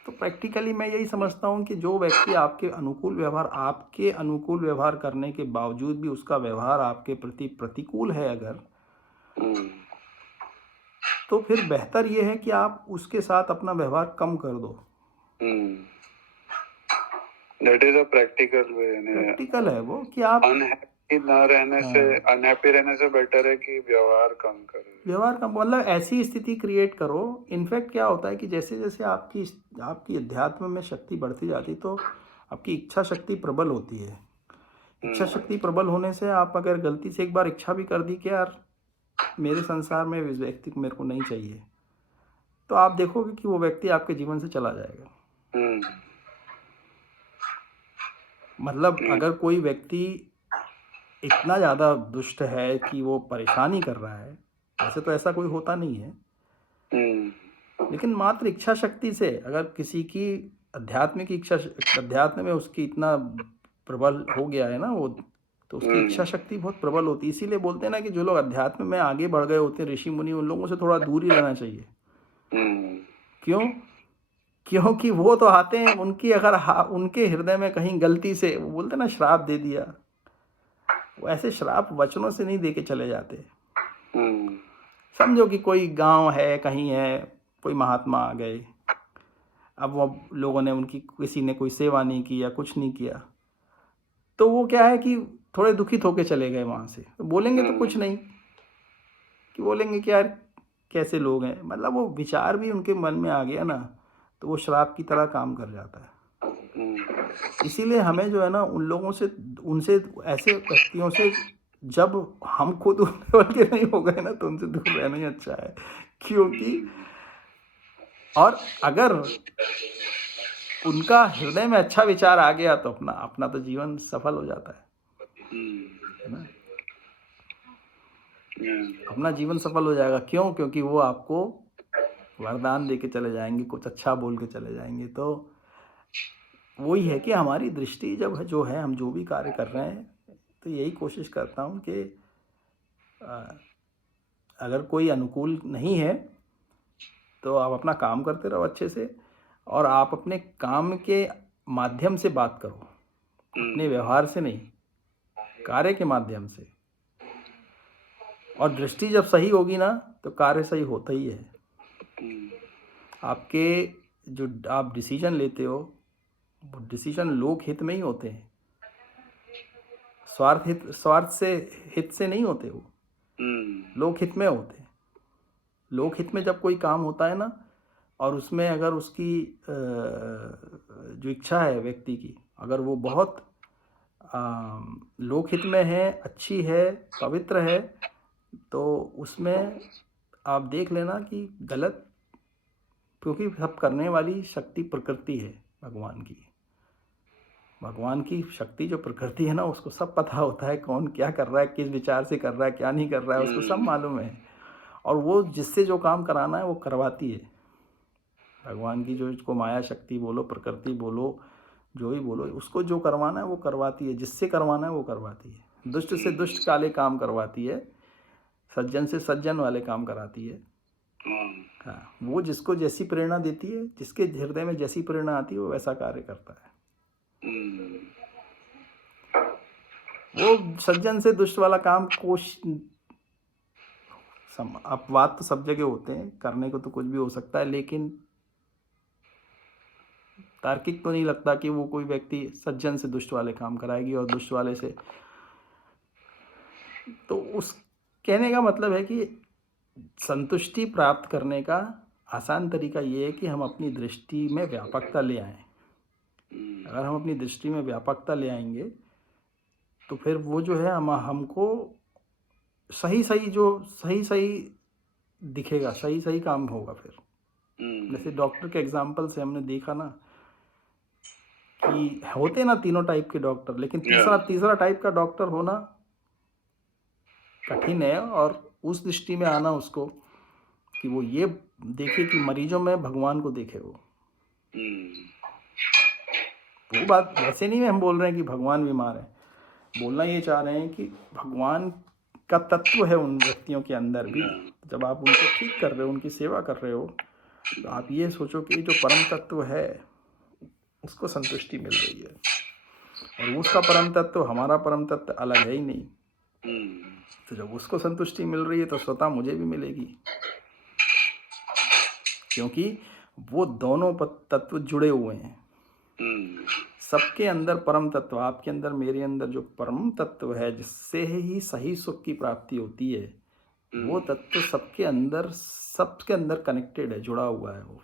तो प्रैक्टिकली मैं यही समझता हूँ कि जो व्यक्ति आपके अनुकूल व्यवहार करने के बावजूद भी उसका व्यवहार आपके प्रति प्रतिकूल है अगर, तो फिर बेहतर ये है कि आप उसके साथ अपना व्यवहार कम कर दो। That is a practical way. Practical है वो कि आप अनहैप्पी ना रहने से, अनहैप्पी रहने से बेटर है कि व्यवहार कम करो। व्यवहार कम मतलब ऐसी स्थिति क्रिएट करो। इनफैक्ट क्या होता है कि जैसे जैसे आपकी अध्यात्म में शक्ति बढ़ती जाती, तो आपकी इच्छा शक्ति प्रबल होती है। इच्छा शक्ति प्रबल होने से आप अगर गलती से एक बार इच्छा भी कर दी कि यार मेरे संसार में इस व्यक्ति को मेरे को नहीं चाहिए, तो आप देखोगे कि वो व्यक्ति आपके जीवन से चला जाएगा। मतलब अगर कोई व्यक्ति इतना ज़्यादा दुष्ट है कि वो परेशानी कर रहा है, वैसे तो ऐसा कोई होता नहीं है, लेकिन मात्र इच्छा शक्ति से अगर किसी की अध्यात्म में उसकी इतना प्रबल हो गया है ना वो, तो उसकी इच्छा शक्ति बहुत प्रबल होती है। इसीलिए बोलते हैं ना कि जो लोग अध्यात्म में आगे बढ़ गए होते हैं, ऋषि मुनि, उन लोगों से थोड़ा दूर ही रहना चाहिए। क्यों? क्योंकि वो तो आते हैं, उनकी अगर उनके हृदय में कहीं गलती से, वो बोलते हैं ना श्राप दे दिया, वो ऐसे श्राप वचनों से नहीं दे के चले जाते। समझो कि कोई गांव है, कहीं है, कोई महात्मा आ गए, अब वो लोगों ने किसी ने कोई सेवा नहीं की या कुछ नहीं किया, तो वो क्या है कि थोड़े दुखित होके चले गए वहाँ से। तो बोलेंगे तो कुछ नहीं, कि बोलेंगे कि यार कैसे लोग हैं, मतलब वो विचार भी उनके मन में आ गया ना, तो वो श्राप की तरह काम कर जाता है। इसीलिए हमें जो है ना उनसे ऐसे व्यक्तियों से, जब हम खुद उस लेवल के नहीं हो गए ना, तो उनसे दूर रहना ही अच्छा है। क्योंकि और अगर उनका हृदय में अच्छा विचार आ गया तो अपना तो जीवन सफल हो जाता है ना। अपना जीवन सफल हो जाएगा। क्यों? क्योंकि वो आपको वरदान दे के चले जाएंगे, कुछ अच्छा बोल के चले जाएंगे। तो वही है कि हमारी दृष्टि जो है, हम जो भी कार्य कर रहे हैं, तो यही कोशिश करता हूँ कि अगर कोई अनुकूल नहीं है तो आप अपना काम करते रहो अच्छे से, और आप अपने काम के माध्यम से बात करो, अपने व्यवहार से नहीं, कार्य के माध्यम से। और दृष्टि जब सही होगी ना, तो कार्य सही होता ही है। आपके जो आप डिसीजन लेते हो, वो डिसीजन लोक हित में ही होते हैं, हित से नहीं होते, वो लोक हित में होते हैं। लोक हित में जब कोई काम होता है ना, और उसमें अगर उसकी जो इच्छा है व्यक्ति की, अगर वो बहुत लोक हित में है, अच्छी है, पवित्र है, तो उसमें आप देख लेना कि गलत, क्योंकि सब करने वाली शक्ति प्रकृति है भगवान की शक्ति जो प्रकृति है ना, उसको सब पता होता है कौन क्या कर रहा है, किस विचार से कर रहा है, क्या नहीं कर रहा है, उसको सब मालूम है। और वो जिससे जो काम कराना है वो करवाती है। भगवान की जो इसको माया शक्ति बोलो, प्रकृति बोलो, जो भी बोलो, उसको जो करवाना है वो करवाती है, जिससे करवाना है वो करवाती है। दुष्ट से दुष्ट काले काम करवाती है, सज्जन से सज्जन वाले काम कराती है। हाँ, वो जिसको जैसी प्रेरणा देती है, जिसके हृदय में जैसी प्रेरणा आती है, वो वैसा कार्य करता है। वो सज्जन से दुष्ट वाला काम अपवाद तो सब जगह होते हैं, करने को तो कुछ भी हो सकता है, लेकिन तार्किक तो नहीं लगता कि वो कोई व्यक्ति सज्जन से दुष्ट वाले काम कराएगी और दुष्ट वाले से। तो उस कहने का मतलब है कि संतुष्टि प्राप्त करने का आसान तरीका ये है कि हम अपनी दृष्टि में व्यापकता ले आएं। अगर हम अपनी दृष्टि में व्यापकता ले आएंगे तो फिर वो जो है हमको सही सही दिखेगा, सही काम होगा। फिर जैसे डॉक्टर के एग्जाम्पल से हमने देखा ना कि होते ना तीनों टाइप के डॉक्टर, लेकिन तीसरा टाइप का डॉक्टर होना कठिन है। और उस दृष्टि में आना उसको कि वो ये देखे कि मरीजों में भगवान को देखे। वो बात वैसे नहीं हम बोल रहे हैं कि भगवान बीमार है, बोलना ये चाह रहे हैं कि भगवान का तत्व है उन व्यक्तियों के अंदर भी। जब आप उनको ठीक कर रहे हो, उनकी सेवा कर रहे हो, तो आप ये सोचो कि जो परम तत्व है उसको संतुष्टि मिल रही है, और उसका परम तत्व हमारा परम तत्व अलग है ही नहीं। तो जब उसको संतुष्टि मिल रही है तो स्वतः मुझे भी मिलेगी, क्योंकि वो दोनों तत्व जुड़े हुए हैं। सबके अंदर परम तत्व, आपके अंदर मेरे अंदर जो परम तत्व है जिससे ही सही सुख की प्राप्ति होती है, वो तत्व सबके अंदर कनेक्टेड है, जुड़ा हुआ है वो।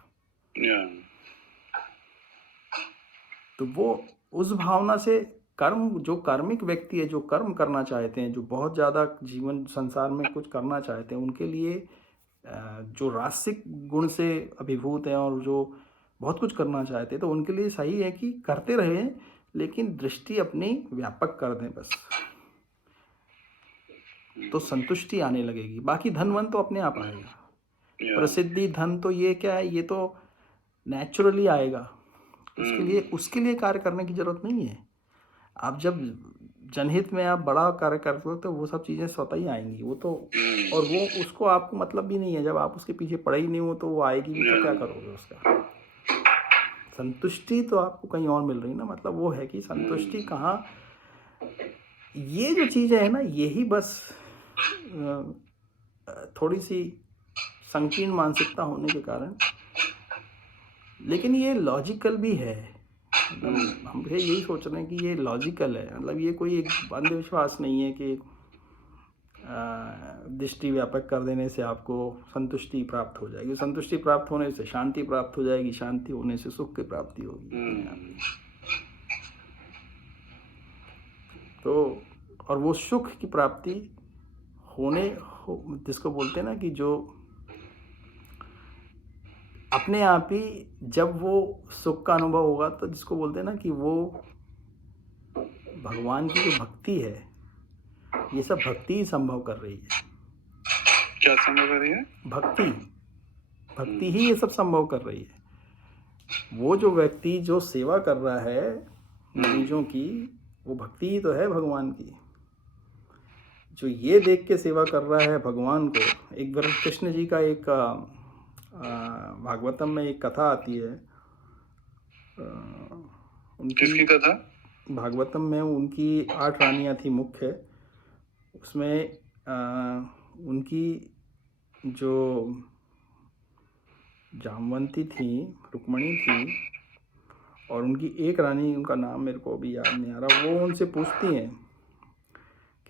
तो वो उस भावना से जो कार्मिक व्यक्ति है, जो कर्म करना चाहते हैं, जो बहुत ज़्यादा जीवन संसार में कुछ करना चाहते हैं, उनके लिए जो रासिक गुण से अभिभूत हैं और जो बहुत कुछ करना चाहते हैं, तो उनके लिए सही है कि करते रहें, लेकिन दृष्टि अपनी व्यापक कर दें बस, तो संतुष्टि आने लगेगी। बाकी धनवन तो अपने आप आएगा। प्रसिद्धि, धन तो ये क्या है, ये तो नेचुरली आएगा। उसके लिए कार्य करने की जरूरत नहीं है। आप जब जनहित में आप बड़ा कार्य करते हो तो वो सब चीज़ें स्वतः ही आएंगी। वो तो, और वो उसको आपको मतलब भी नहीं है। जब आप उसके पीछे पड़े ही नहीं हो तो वो आएगी भी तो क्या करोगे उसका। संतुष्टि तो आपको कहीं और मिल रही ना। मतलब वो है कि संतुष्टि कहाँ, ये जो चीज़ें है ना, यही बस थोड़ी सी संकीर्ण मानसिकता होने के कारण, लेकिन ये लॉजिकल भी है। मतलब हम यही सोच रहे हैं कि ये लॉजिकल है। मतलब ये कोई एक अंधविश्वास नहीं है कि दृष्टि व्यापक कर देने से आपको संतुष्टि प्राप्त हो जाएगी। संतुष्टि प्राप्त होने से शांति प्राप्त हो जाएगी, शांति होने से सुख की प्राप्ति होगी। तो और वो सुख की प्राप्ति जिसको बोलते हैं ना कि जो अपने आप ही जब वो सुख का अनुभव होगा, तो जिसको बोलते हैं ना कि वो भगवान की जो भक्ति है, ये सब भक्ति ही संभव कर रही है। क्या संभव कर रही है? भक्ति ही ये सब संभव कर रही है। वो जो व्यक्ति जो सेवा कर रहा है मरीजों की, वो भक्ति ही तो है भगवान की। जो ये देख के सेवा कर रहा है भगवान को। एक बार कृष्ण जी का एक भागवतम में एक कथा आती है। किसकी कथा? भागवतम में उनकी 8 रानियां थी मुख्य। उसमें उनकी जो जामवंती थी, रुक्मणी थी, और उनकी एक रानी, उनका नाम मेरे को अभी याद नहीं आ रहा, वो उनसे पूछती हैं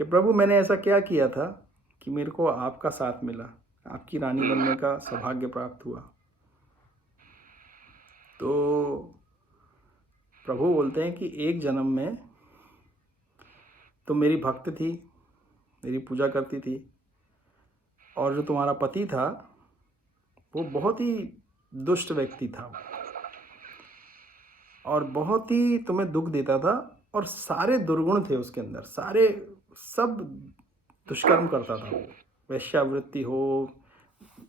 कि प्रभु मैंने ऐसा क्या किया था कि मेरे को आपका साथ मिला, आपकी रानी बनने का सौभाग्य प्राप्त हुआ। तो प्रभु बोलते हैं कि एक जन्म में तो मेरी भक्त थी, मेरी पूजा करती थी, और जो तुम्हारा पति था वो बहुत ही दुष्ट व्यक्ति था और बहुत ही तुम्हें दुख देता था, और सारे दुर्गुण थे उसके अंदर, सब दुष्कर्म करता था वो। वैश्यावृत्ति हो,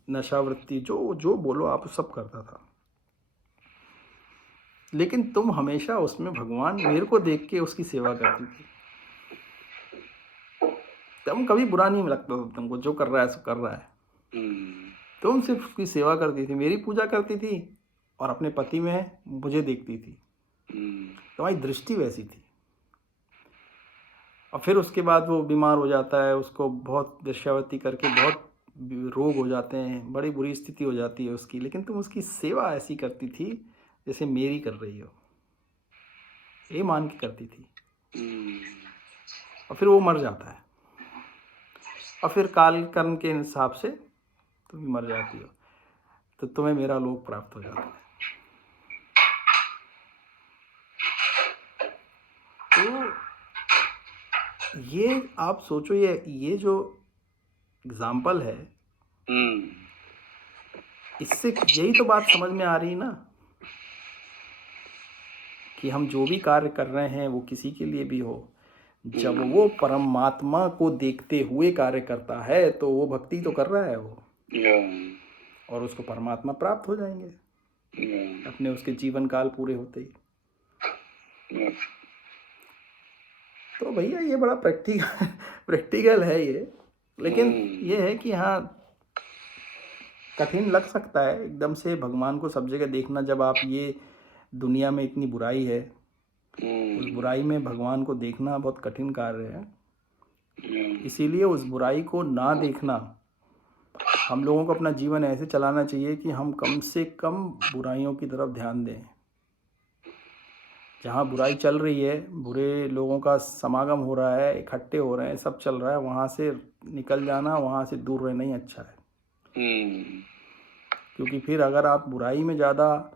नशावृत्ति, जो बोलो आप, सब करता था। लेकिन तुम हमेशा उसमें भगवान मेरे को देख के उसकी सेवा करती थी। तुम कभी बुरा नहीं लगता था तुमको, जो कर रहा है सो कर रहा है। तुम सिर्फ उसकी सेवा करती थी, मेरी पूजा करती थी, और अपने पति में मुझे देखती थी। तुम्हारी दृष्टि वैसी थी। और फिर उसके बाद वो बीमार हो जाता है, उसको बहुत वेश्यावृत्ति करके बहुत रोग हो जाते हैं, बड़ी बुरी स्थिति हो जाती है उसकी, लेकिन तुम उसकी सेवा ऐसी करती थी जैसे मेरी कर रही हो, ये मान के करती थी। और फिर वो मर जाता है, और फिर काल कर्म के हिसाब से तुम भी मर जाती हो, तो तुम्हें मेरा लोक प्राप्त हो जाता है। तो ये आप सोचो, ये जो एग्जाम्पल है, इससे यही तो बात समझ में आ रही है ना, कि हम जो भी कार्य कर रहे हैं वो किसी के लिए भी हो, जब वो परमात्मा को देखते हुए कार्य करता है तो वो भक्ति तो कर रहा है वो, और उसको परमात्मा प्राप्त हो जाएंगे अपने उसके जीवन काल पूरे होते ही। तो भैया ये बड़ा प्रैक्टिकल है ये, लेकिन ये है कि हाँ, कठिन लग सकता है एकदम से भगवान को सब जगह देखना, जब आप ये दुनिया में इतनी बुराई है, उस बुराई में भगवान को देखना बहुत कठिन कार्य है। इसीलिए उस बुराई को ना देखना, हम लोगों को अपना जीवन ऐसे चलाना चाहिए कि हम कम से कम बुराइयों की तरफ ध्यान दें। जहाँ बुराई चल रही है, बुरे लोगों का समागम हो रहा है, इकट्ठे हो रहे हैं, सब चल रहा है, वहाँ से निकल जाना, वहाँ से दूर रहना ही अच्छा है। क्योंकि फिर अगर आप बुराई में ज़्यादा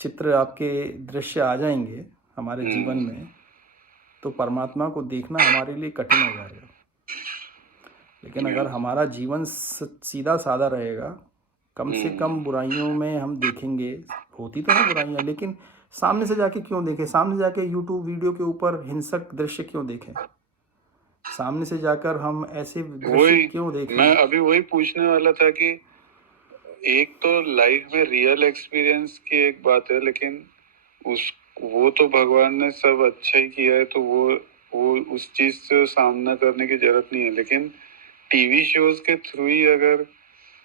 चित्र, आपके दृश्य आ जाएंगे हमारे जीवन में, तो परमात्मा को देखना हमारे लिए कठिन हो जाएगा। लेकिन अगर हमारा जीवन सीधा साधा रहेगा, कम से कम बुराइयों में हम देखेंगे, होती तो है बुराइयाँ, लेकिन सामने से जाके क्यों देखें? सामने जाके यूट्यूब वीडियो के ऊपर हिंसक दृश्य क्यों देखें? सामने से जाकर हम ऐसे दृश्य क्यों देखें? मैं अभी वही पूछने वाला था कि एक तो लाइफ में रियल एक्सपीरियंस की एक बात है, लेकिन वो तो भगवान ने सब अच्छा ही किया है, तो वो उस चीज से सामना करने की जरूरत नहीं है। लेकिन टीवी शोज के थ्रू ही अगर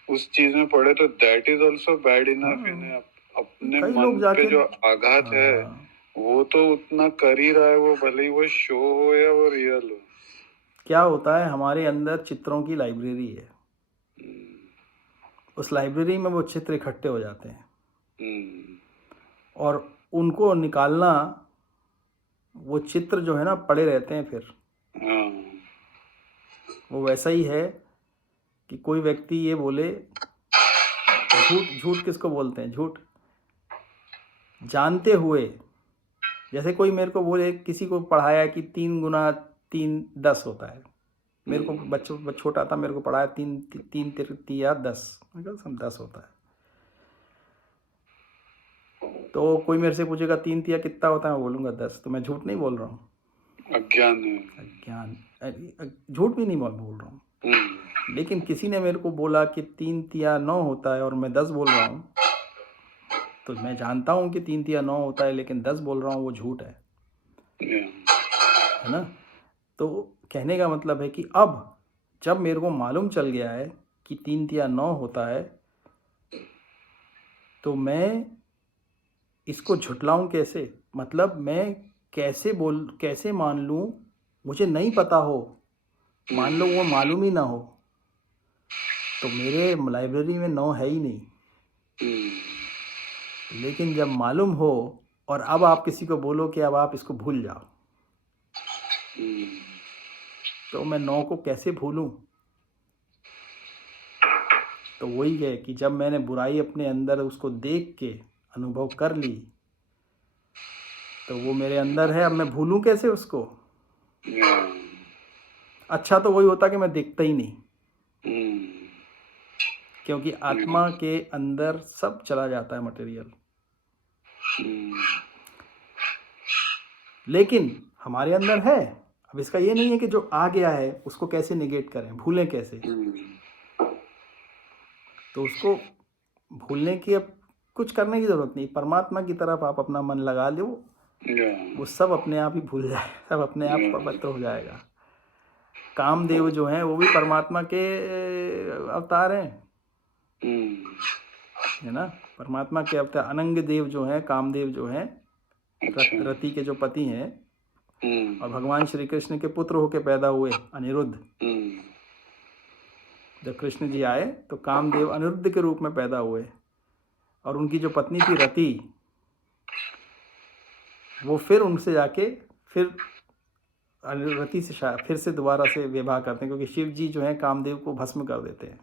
उस चीज में पड़े तो that is also bad enough. इन्हें अपने मन पे जो आघात है वो तो उतना कर ही रहा है, वो भले ही वो शो हो या वो रियल हो। क्या होता है, हमारे अंदर चित्रों की लाइब्रेरी है, उस लाइब्रेरी में वो चित्र इकट्ठे हो जाते हैं, और उनको निकालना, वो चित्र जो है ना पड़े रहते हैं फिर। वो वैसा ही है कि कोई व्यक्ति ये बोले, झूठ किसको बोलते हैं? झूठ जानते हुए। जैसे कोई मेरे को बोले, किसी को पढ़ाया कि 3 गुना 3 10 होता है, मेरे को बच्चों छोटा था, मेरे को पढ़ाया 3 3 10, मैं कहा 10 होता है। तो कोई मेरे से पूछेगा 3 तिया कितना होता है, मैं बोलूँगा 10, तो मैं झूठ नहीं बोल रहा हूँ। अज्ञान, झूठ भी नहीं बोल रहा हूँ। लेकिन किसी ने मेरे को बोला कि 3 तिया 9 होता है और मैं 10 बोल रहा हूँ, तो मैं जानता हूँ कि 3 तिया 9 होता है, लेकिन 10 बोल रहा हूँ, वो झूठ है ना। तो कहने का मतलब है कि अब जब मेरे को मालूम चल गया है कि 3 तिया 9 होता है, तो मैं इसको झुटलाऊं कैसे? मतलब मैं कैसे मान लूं? मुझे नहीं पता हो, मान लो वो मालूम ही ना हो, तो मेरे लाइब्रेरी में 9 है ही नहीं। लेकिन जब मालूम हो, और अब आप किसी को बोलो कि अब आप इसको भूल जाओ, तो मैं 9 को कैसे भूलूं? तो वही है कि जब मैंने बुराई अपने अंदर उसको देख के अनुभव कर ली, तो वो मेरे अंदर है, अब मैं भूलूं कैसे उसको? अच्छा तो वही होता कि मैं देखता ही नहीं, क्योंकि आत्मा के अंदर सब चला जाता है मटेरियल। लेकिन हमारे अंदर है। अब इसका ये नहीं है कि जो आ गया है उसको कैसे निगेट करें, भूलें कैसे? तो उसको भूलने की अब कुछ करने की जरूरत नहीं, परमात्मा की तरफ आप अपना मन लगा लो, वो सब अपने आप ही भूल जाए, सब अपने आप पवित्र हो जाएगा। कामदेव जो हैं वो भी परमात्मा के अवतार हैं, है ना। परमात्मा के अवतार अनंग देव जो हैं, कामदेव जो हैं, रति के जो पति हैं, और भगवान श्री कृष्ण के पुत्र होके पैदा हुए अनिरुद्ध। जब कृष्ण जी आए तो कामदेव अनिरुद्ध के रूप में पैदा हुए, और उनकी जो पत्नी थी रति, वो फिर उनसे जाके फिर अनुरति से फिर से दोबारा से विवाह करते हैं, क्योंकि शिव जी जो है कामदेव को भस्म कर देते हैं।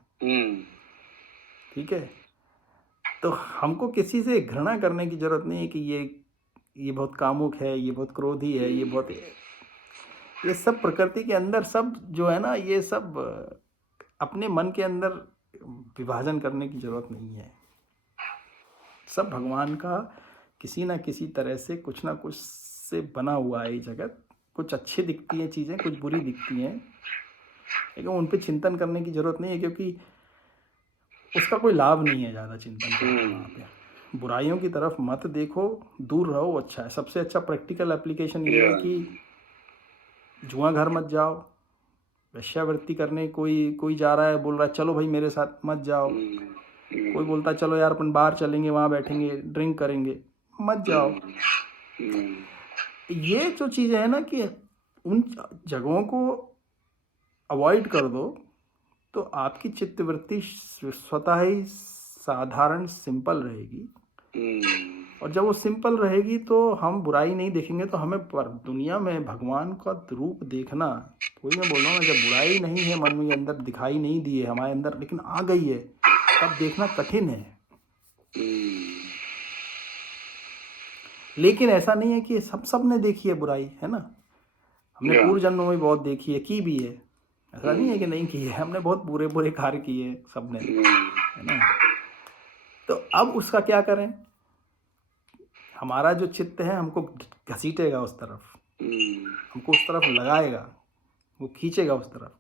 ठीक है, तो हमको किसी से घृणा करने की जरूरत नहीं है कि ये बहुत कामुक है, ये बहुत क्रोधी है, ये सब प्रकृति के अंदर सब जो है ना, ये सब अपने मन के अंदर विभाजन करने की जरूरत नहीं है। सब भगवान का किसी ना किसी तरह से कुछ ना कुछ से बना हुआ है ये जगत। कुछ अच्छी दिखती हैं चीज़ें, कुछ बुरी दिखती हैं, लेकिन उन पे चिंतन करने की जरूरत नहीं है, क्योंकि उसका कोई लाभ नहीं है ज़्यादा चिंतन करना वहाँ पे। बुराइयों की तरफ मत देखो, दूर रहो, अच्छा है। सबसे अच्छा प्रैक्टिकल एप्लीकेशन ये है कि जुआ घर मत जाओ, वेश्यावृत्ति करने कोई जा रहा है, बोल रहा है चलो भाई मेरे साथ, मत जाओ। कोई बोलता है चलो यार अपन बाहर चलेंगे, वहाँ बैठेंगे, ड्रिंक करेंगे, मत जाओ। ये जो चीज़ें हैं ना, कि उन जगहों को अवॉइड कर दो तो आपकी चित्तवृत्ति स्वतः ही साधारण सिंपल रहेगी। और जब वो सिंपल रहेगी तो हम बुराई नहीं देखेंगे, तो हमें दुनिया में भगवान का रूप देखना, कोई मैं बोल रहा हूँ ना, जब बुराई नहीं है मन में अंदर, दिखाई नहीं दी है हमारे अंदर, लेकिन आ गई है, तब देखना कठिन है। लेकिन ऐसा नहीं है कि सब ने देखी है बुराई, है ना। हमने पूर्व जन्मों में बहुत देखी है, की भी है, ऐसा नहीं है कि नहीं की है। हमने बहुत बुरे बुरे कार्य किए सबने, है ना। तो अब उसका क्या करें, हमारा जो चित्त है हमको घसीटेगा उस तरफ, हमको उस तरफ लगाएगा, वो खींचेगा उस तरफ।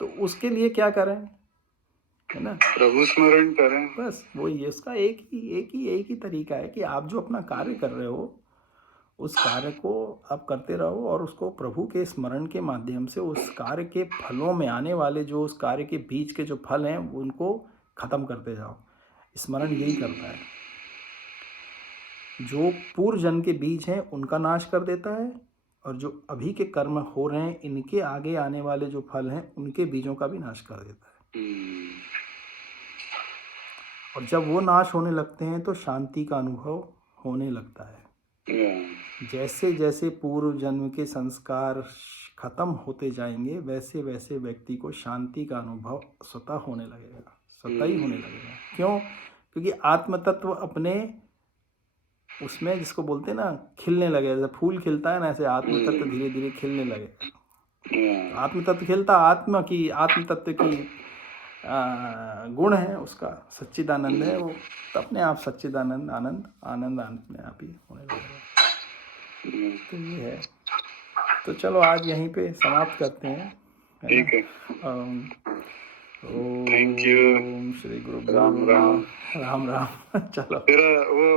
तो उसके लिए क्या करें, है ना, प्रभु स्मरण करें। बस वही है उसका एक ही तरीका है कि आप जो अपना कार्य कर रहे हो उस कार्य को आप करते रहो, और उसको प्रभु के स्मरण के माध्यम से उस कार्य के फलों में आने वाले जो उस कार्य के बीच के जो फल हैं उनको खत्म करते जाओ। स्मरण यही करता है, जो पूर्व जन्म के बीज हैं उनका नाश कर देता है, और जो अभी के कर्म हो रहे हैं इनके आगे आने वाले जो फल हैं उनके बीजों का भी नाश कर देता है। और जब वो नाश होने लगते हैं तो शांति का अनुभव होने लगता है। जैसे जैसे पूर्व जन्म के संस्कार खत्म होते जाएंगे वैसे वैसे व्यक्ति को शांति का अनुभव स्वतः होने लगेगा, स्वतः ही होने लगेगा। क्यों? क्योंकि आत्म तत्व अपने उसमें, जिसको बोलते हैं ना, खिलने लगे। जैसे फूल खिलता है ना, ऐसे आत्म तत्व धीरे धीरे खिलने लगेगा। आत्म तत्व खिलता, आत्म तत्व की गुण है उसका, सच्चिदानंद है, वो अपने आप सच्चिदानंद आनंद अपने आप ही होने लगेगा। तो ये है। तो चलो आज यहीं पे समाप्त करते हैं, ठीक है। Thank you. श्री गुरु राम राम। चलो फिर वो